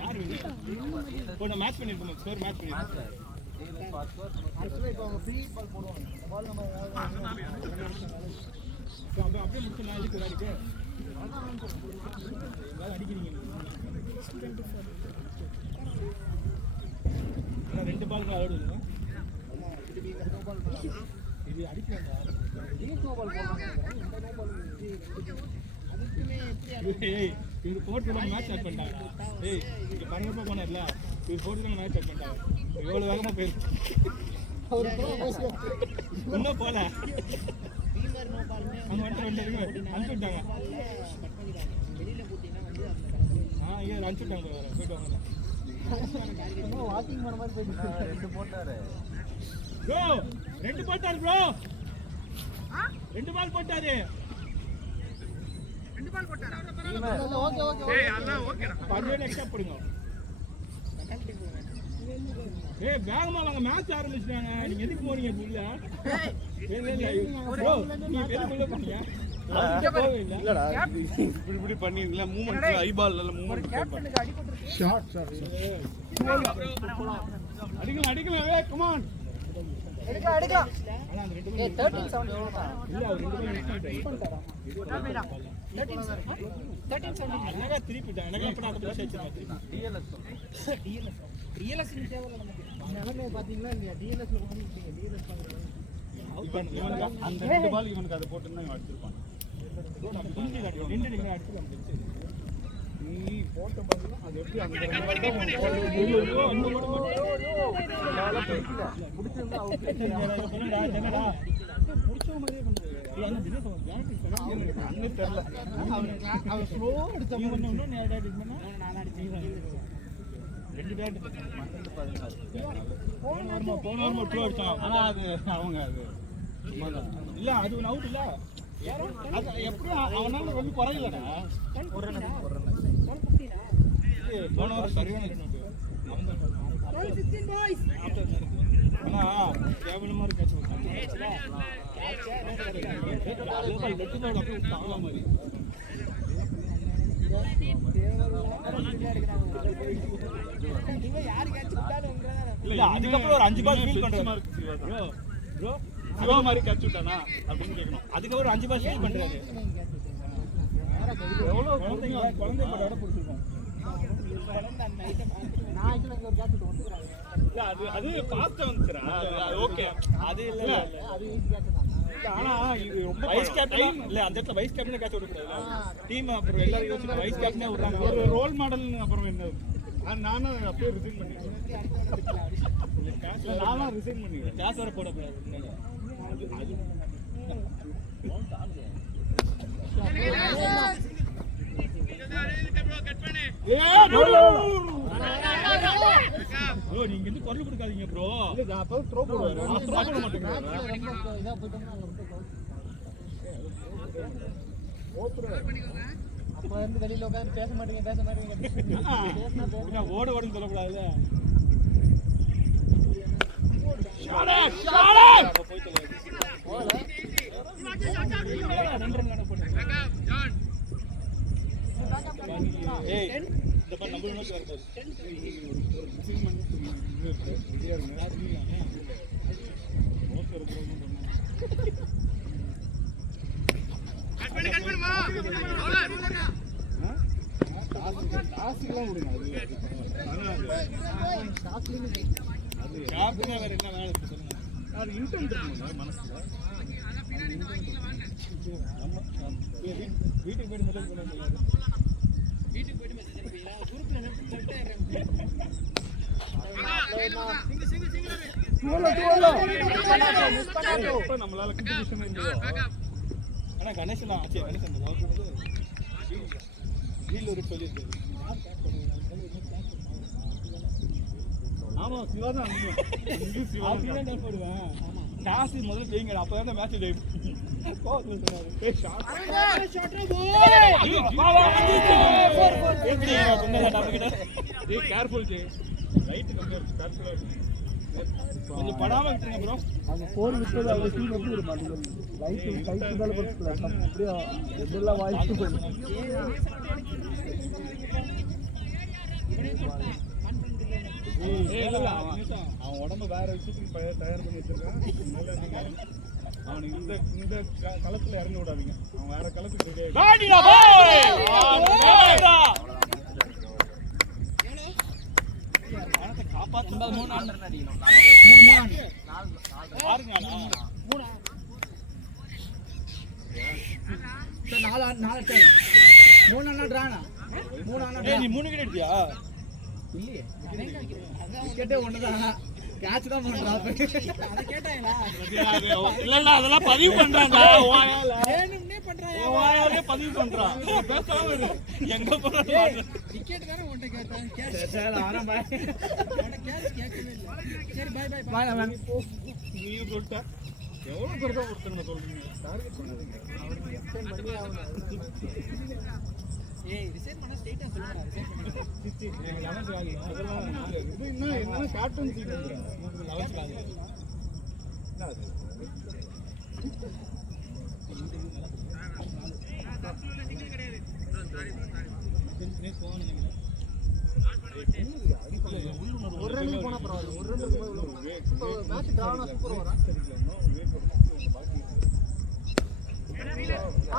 யார் இப்போ நான் மேட்ச் பண்ணிருக்கோம் ஸ்கோர் மேட்ச் பண்ணிருக்கோம். ஆக்சுவலா இப்போ அவங்க ஃப்ரீ பால் போடுவாங்க. இந்த பால் நம்ம அப்படியே முடிச்சு நான் இதுக்கு விளையாடிட்டு அடிக்கிறீங்க 2 பால் ஆடுங்க இது அடிக்கலாம்டா. நோ பால் போடுவாங்க. இந்த நோ பால் அதுக்குமே எப்படி ஏய் இவங்க போட்டு மேட்ச் ஸ்டார்ட் பண்ணிட்டாங்க. ஏய் இங்க பரபரப்பா போனார்ல இவங்க போட்டு மேட்ச் ஸ்டார்ட் பண்ணிட்டாங்க. எவ்வளவு வேகமா போயிருக்கு இன்னும் போல அவங்க வந்து 2 இருக்கு அனுப்பிவிட்டாங்க. வெளியில போட்டீங்கன்னா வந்து அந்த இங்கே அனுப்பிவிட்டாங்க போயிட்டு வாங்க. வாக்கிங் பண்ண மாதிரி போயிட்டு 2 போட்டாரு ப்ரோ 2 போட்டாரு ப்ரோ 2 பால் போட்டாரு ஓகே ஓகே ஏய் அதான் ஓகேடா 10 எக்ஸ்ட்ரா போடுங்க ஏய் வேகமா வாங்க மேட்ச் ஆரம்பிச்சிட்டாங்க நீங்க எதுக்கு போறீங்க புள்ள ப்ரோ நீங்க எதுக்கு போறீங்க இல்லடா இப்படி பண்ணிருக்கல மூவ்மெண்ட் ஐபால் எல்லாம் மூவ்மெண்ட் ஷாட் சார் அடிக்கலாம் ஏய் கம் ஆன் எடுக்கலாம் ஏய் 13 7 எவ்வளவுடா இல்ல அவர் 2 பால் மிஸ் பண்ணிட்டாரு 13 7 அழகா திருப்பிட்டான் எனக்கு அப்ப நான் பேச வச்சிருக்கேன் டிஎல்எஸ் தேவையில்ல நமக்கு நிலைமை பாத்தீங்களா இல்லையா டிஎல்எஸ்ல கொண்டு வந்துட்டீங்க டிஎல்எஸ் பண்றாங்க அந்த 2 பால் இவனுக்கு அதை போட்டுன்னா இவன் அடிச்சிருப்பான் நின்று அடிச்சுக்கலாம் நீ போட்ட பால் அது எப்படி அந்த புடிச்சிருந்தா அவுட் என்னடா புடிச்ச மாதிரியே பண்றாரு என்ன தினேஷ் அங்க தெரியல அவன் ஸ்லோ அடிச்ச மாதிரி இன்னும் நேரா அடிச்சு பண்ணா நான் அடிச்சேன் 2 பேட் 12 போன வாரம் ட்ரூ அடிச்சான் ஆனா அது அவங்க அது சும்மாதான் இல்ல அது ஒரு அவுட் இல்ல அது எப்படி அவனால ரொம்ப குறையலடா ஒரு ரன் போன வாரம் சரியான ரன் அவன் தான் 15 பாய்ஸ் ஆனா கேவலமா இருக்கு இல்ல அதுக்கப்புறம் ஒரு 5 பால் ஃபீல் பண்றாரு ப்ரோ சிவா மாதிரி கட்சி விட்டானா அப்படின்னு கேட்கணும் அதுக்கப்புறம் ஒரு 5 பால் ஃபீல் பண்றாரு எவ்வளவு குழந்தை படம் பிடிச்சிருக்கோம் நான் ஆக்சுவலா இங்க ஒரு கேட்ச் ஒத்துக்குறாங்க இல்ல அது அது ஃபாஸ்டா வந்துச்சுடா அது ஓகே அது இல்ல அது ஈஸி கேட்ச் தான் ஆனா இது ரொம்ப வைஸ் கேப்டன் இல்ல அந்த இடத்துல வைஸ் கேப்டன் கேட்ச் விட கூடாது டீம் அப்புறம் எல்லாரும் யோசிச்சு வைஸ் கேப்டனே விடுறாங்க ஒரு ரோல் மாடல் அப்புறம் என்ன நானும் அப்படியே ரிசைன் பண்ணிட்டேன் நானும் ரிசைன் பண்ணிட்டேன் காசு வர போடக்கூடாது ப்ரோ நீங்க இருந்து குரல் கொடுக்காதீங்க ப்ரோ இல்ல அப்போ த்ரோ போடுவாரு நான் throw பண்ண மாட்டேன் ரொம்ப இதா போயிட்டோம்னா அங்க ரொம்ப அப்ப இருந்து வெளியில உட்கார்ந்து பேச மாட்டீங்க ஓட ஓடுன்னு சொல்லக்கூடாதுல்ல ஏய் இந்த பால் நம்ம நோக்கி வரது கேப்டனா வேற என்ன வேலை இருக்கு சொல்லுங்க அது இன்டென்ட் இருக்குங்க மனசுல வீட்டுக்கு போயிட்டு மெசேஜ் பண்ணுங்க வீட்டுக்கு போயிட்டு மெசேஜ் அனுப்புவீங்களா குரூப்ல எப்ப நம்மளால காம்படிஷன் இருந்ததோ ஆனா கணேசன் தான் ஆச்சு கணேசன் வீல் ஒரு சொல்லியிருக்கு ஆமா சிவா தான் அங்கேயும் சிவா அப்படியே டைப் போடுவேன் டாஸ் முதல்ல செய்யுங்க அப்பதான் மேட்ச் டைப் கோவத்துல சொன்னாரு ஏய் ஷாட் ஏய் கேர்ஃபுல் ஜே ரைட் கம்பேர் கேர்ஃபுல்லா கொஞ்சம் படாம விட்டுருங்க ப்ரோ அந்த 4 விட்டது அவங்க டீம் எப்படி இருக்கு பாருங்க லைட் லைட் மேல போட்டுல அப்படியே இதெல்லாம் வாய்ஸ் போயிடும் அவன் உடம்ப வேற விஷயத்துக்கு தயார் பண்ணி வச்சிருக்கான் அவனுக்கு இந்த களத்துல இறங்க விடாதீங்க அவன் வேற களத்துக்கு நீ 3 விக்கெட் எடுத்தியா இல்லையே விக்கெட்டே ஒண்ணுதான் கேட்ச் தான் பண்றா அதை கேட்டாங்களா இல்ல இல்ல அதெல்லாம் பதிவு பண்றாங்க வேணும்னே பண்றாங்க வாயாலே பதிவு பண்றான் பேசாம இரு. எங்க போறாங்க டிக்கெட் தானே உன்கிட்ட கேட்டேன் கேட்ச் கேட்ச் கேட்கவே இல்லை சரி பை பை பாய் அவன் நீ சொல்லிட்ட எவ்வளவு பெருசா கொடுத்துருங்க சொல்றீங்க டார்கெட் பண்ணாதீங்க அவருக்கு எக்ஸ்டெண்ட் பண்ணி ஏய் ரிசைன் பண்ண ஸ்ட்ரைட்டா சொல்லுடா ரிசைன் பண்ணி எனக்கு 11th காலி அதெல்லாம் இது என்ன கார்ட்டூன் சீன் வந்துறேன் எனக்கு 11th காலி என்ன அது ஒரு ரன் போனா பரவாயில்ல ஒரு ரன் மேட்ச் டிரானா சூப்பர் வரா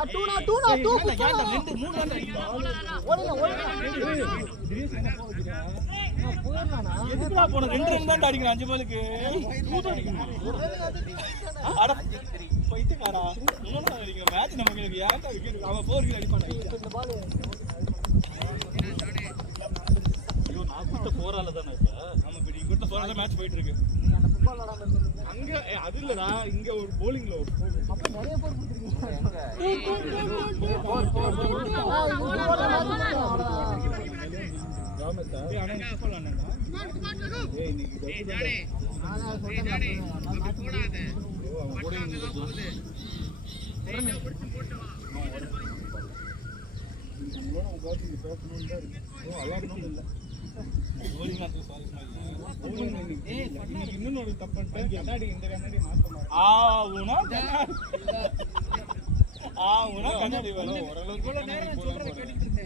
டூ ரெண்டு மூணு ரன் எதுக்குடா போன 2 ரன் தான் அடிக்கணும் 5 பாலுக்கு 2 தான் அடிக்கணும் அட பைத்தியக்காரா இன்னொன்னு அடிங்க மேட்ச் நமக்கு ஏன்டா விக்கெட் அவன் 4 கில் அடிப்பானே இந்த பால் ஐயோ நான் கொடுத்த 4 ஆல தானே இப்ப ஆமா இப்ப நீ கொடுத்த 4 ஆல மேட்ச் போயிட்டு இருக்கு நீங்க அந்த ஃபுட்பால் விளையாடாம இருந்தீங்க அங்க அது இல்லடா இங்க ஒரு bowlingல ஒரு அப்ப நிறைய பேர் கொடுத்துருக்கீங்க ஆனா ஃபுட்பால் ஆனடா ஏய் இன்னைக்கு டவுட் அவன் கூட இன்னொரு தப்பு கண்ணாடி இந்த கண்ணாடி மாத்தணும் கண்ணாடி வரும் ஓரளவுக்கு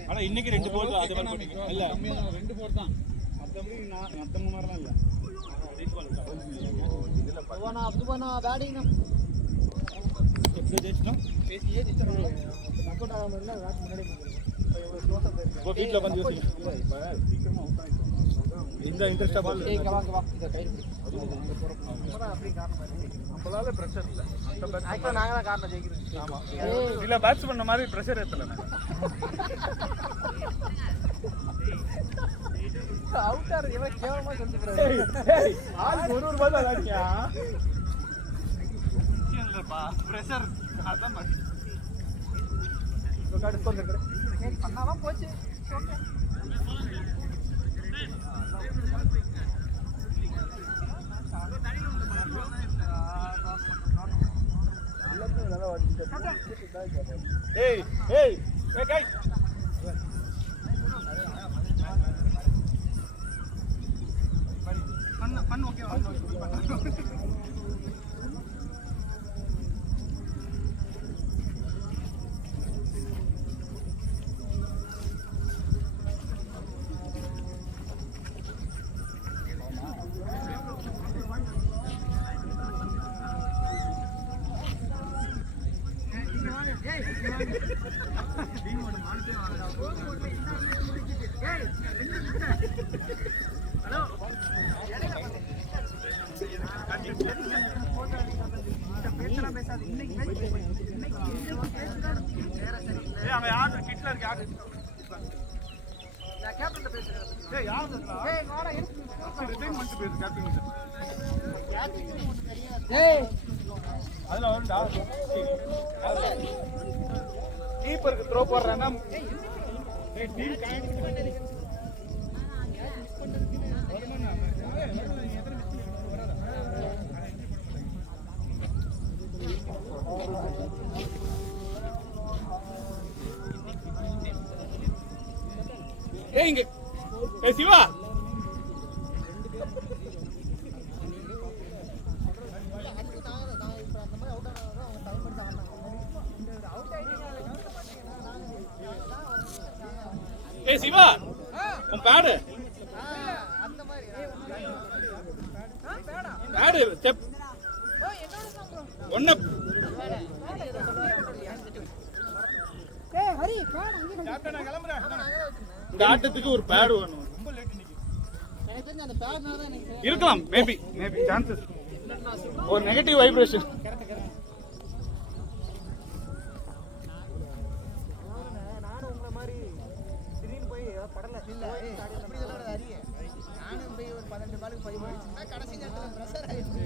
ஆனா இன்னைக்கு 2 போல் அது மாதிரி போட்டீங்க இல்ல 2 போல் தான் மத்தபடி நான் மத்தவங்க மாதிரிலாம் இல்ல அப்துபானா பேட்டிங் எப்படி ஜெயிச்சோம் பேசியே ஜெயிச்சோம் நக் அவுட் ஆகாம இருந்தா மேட்ச் முன்னாடி எவ்வளவு க்ளோஸா போயிருக்கு வீட்ல வந்து யோசிங்க இப்ப சீக்கிரமா அவுட் ஆயிடும் இந்த இன்ட்ரெஸ்டா பால் இங்க வா இந்த கை போறா அப்படி காரணம் நம்மளால பிரஷர் இல்ல அந்த ஆக்சுவலா நாங்க தான் காரணம் ஜெயிக்கிறது ஆமா இல்ல பேட்ஸ் பண்ண மாதிரி பிரஷர் ஏத்தல அவுட்டார் இவன் கேவலமா சொல்லிக்கிறாரு ஆள் ஒரு பால் அடிச்சியா இல்லப்பா பிரஷர் அதான் கார்டு ஸ்கோர் கரெக்ட் சரி பண்ணாம போச்சு ஓகே ஏய் ஏய் ஏய் கைஸ் பண்ணு ஓகே அதுல வரும்டா கீப்பருக்கு த்ரோ போடுறாங்க டீம் ஏய் இங்க ஏய் சிவா ஏய் சிவா உன் பேடு அந்த மாதிரி பேடு ஸ்டெப் ஒண்ணு ஏய் ஹரி பேட் அங்க கேப்டன் நான் கிளம்பறேன் இந்த ஆட்டத்துக்கு ஒரு பேட் வேணும் ரொம்ப லேட் இன்னைக்கு எனக்கு தெரிஞ்ச அந்த பேட்னால தான் எனக்கு இருக்கலாம் மேபி சான்சஸ் ஒரு நெகட்டிவ் வைப்ரேஷன் நானும் உங்களை மாதிரி திடீர்னு போய் படல இல்ல அப்படி சொல்ல ஹரி நானும் போய் ஒரு 18 பாலுக்கு 5 போயிடுச்சுன்னா கடைசி நேரத்தில் ப்ரெஷர் ஆயிடுச்சு.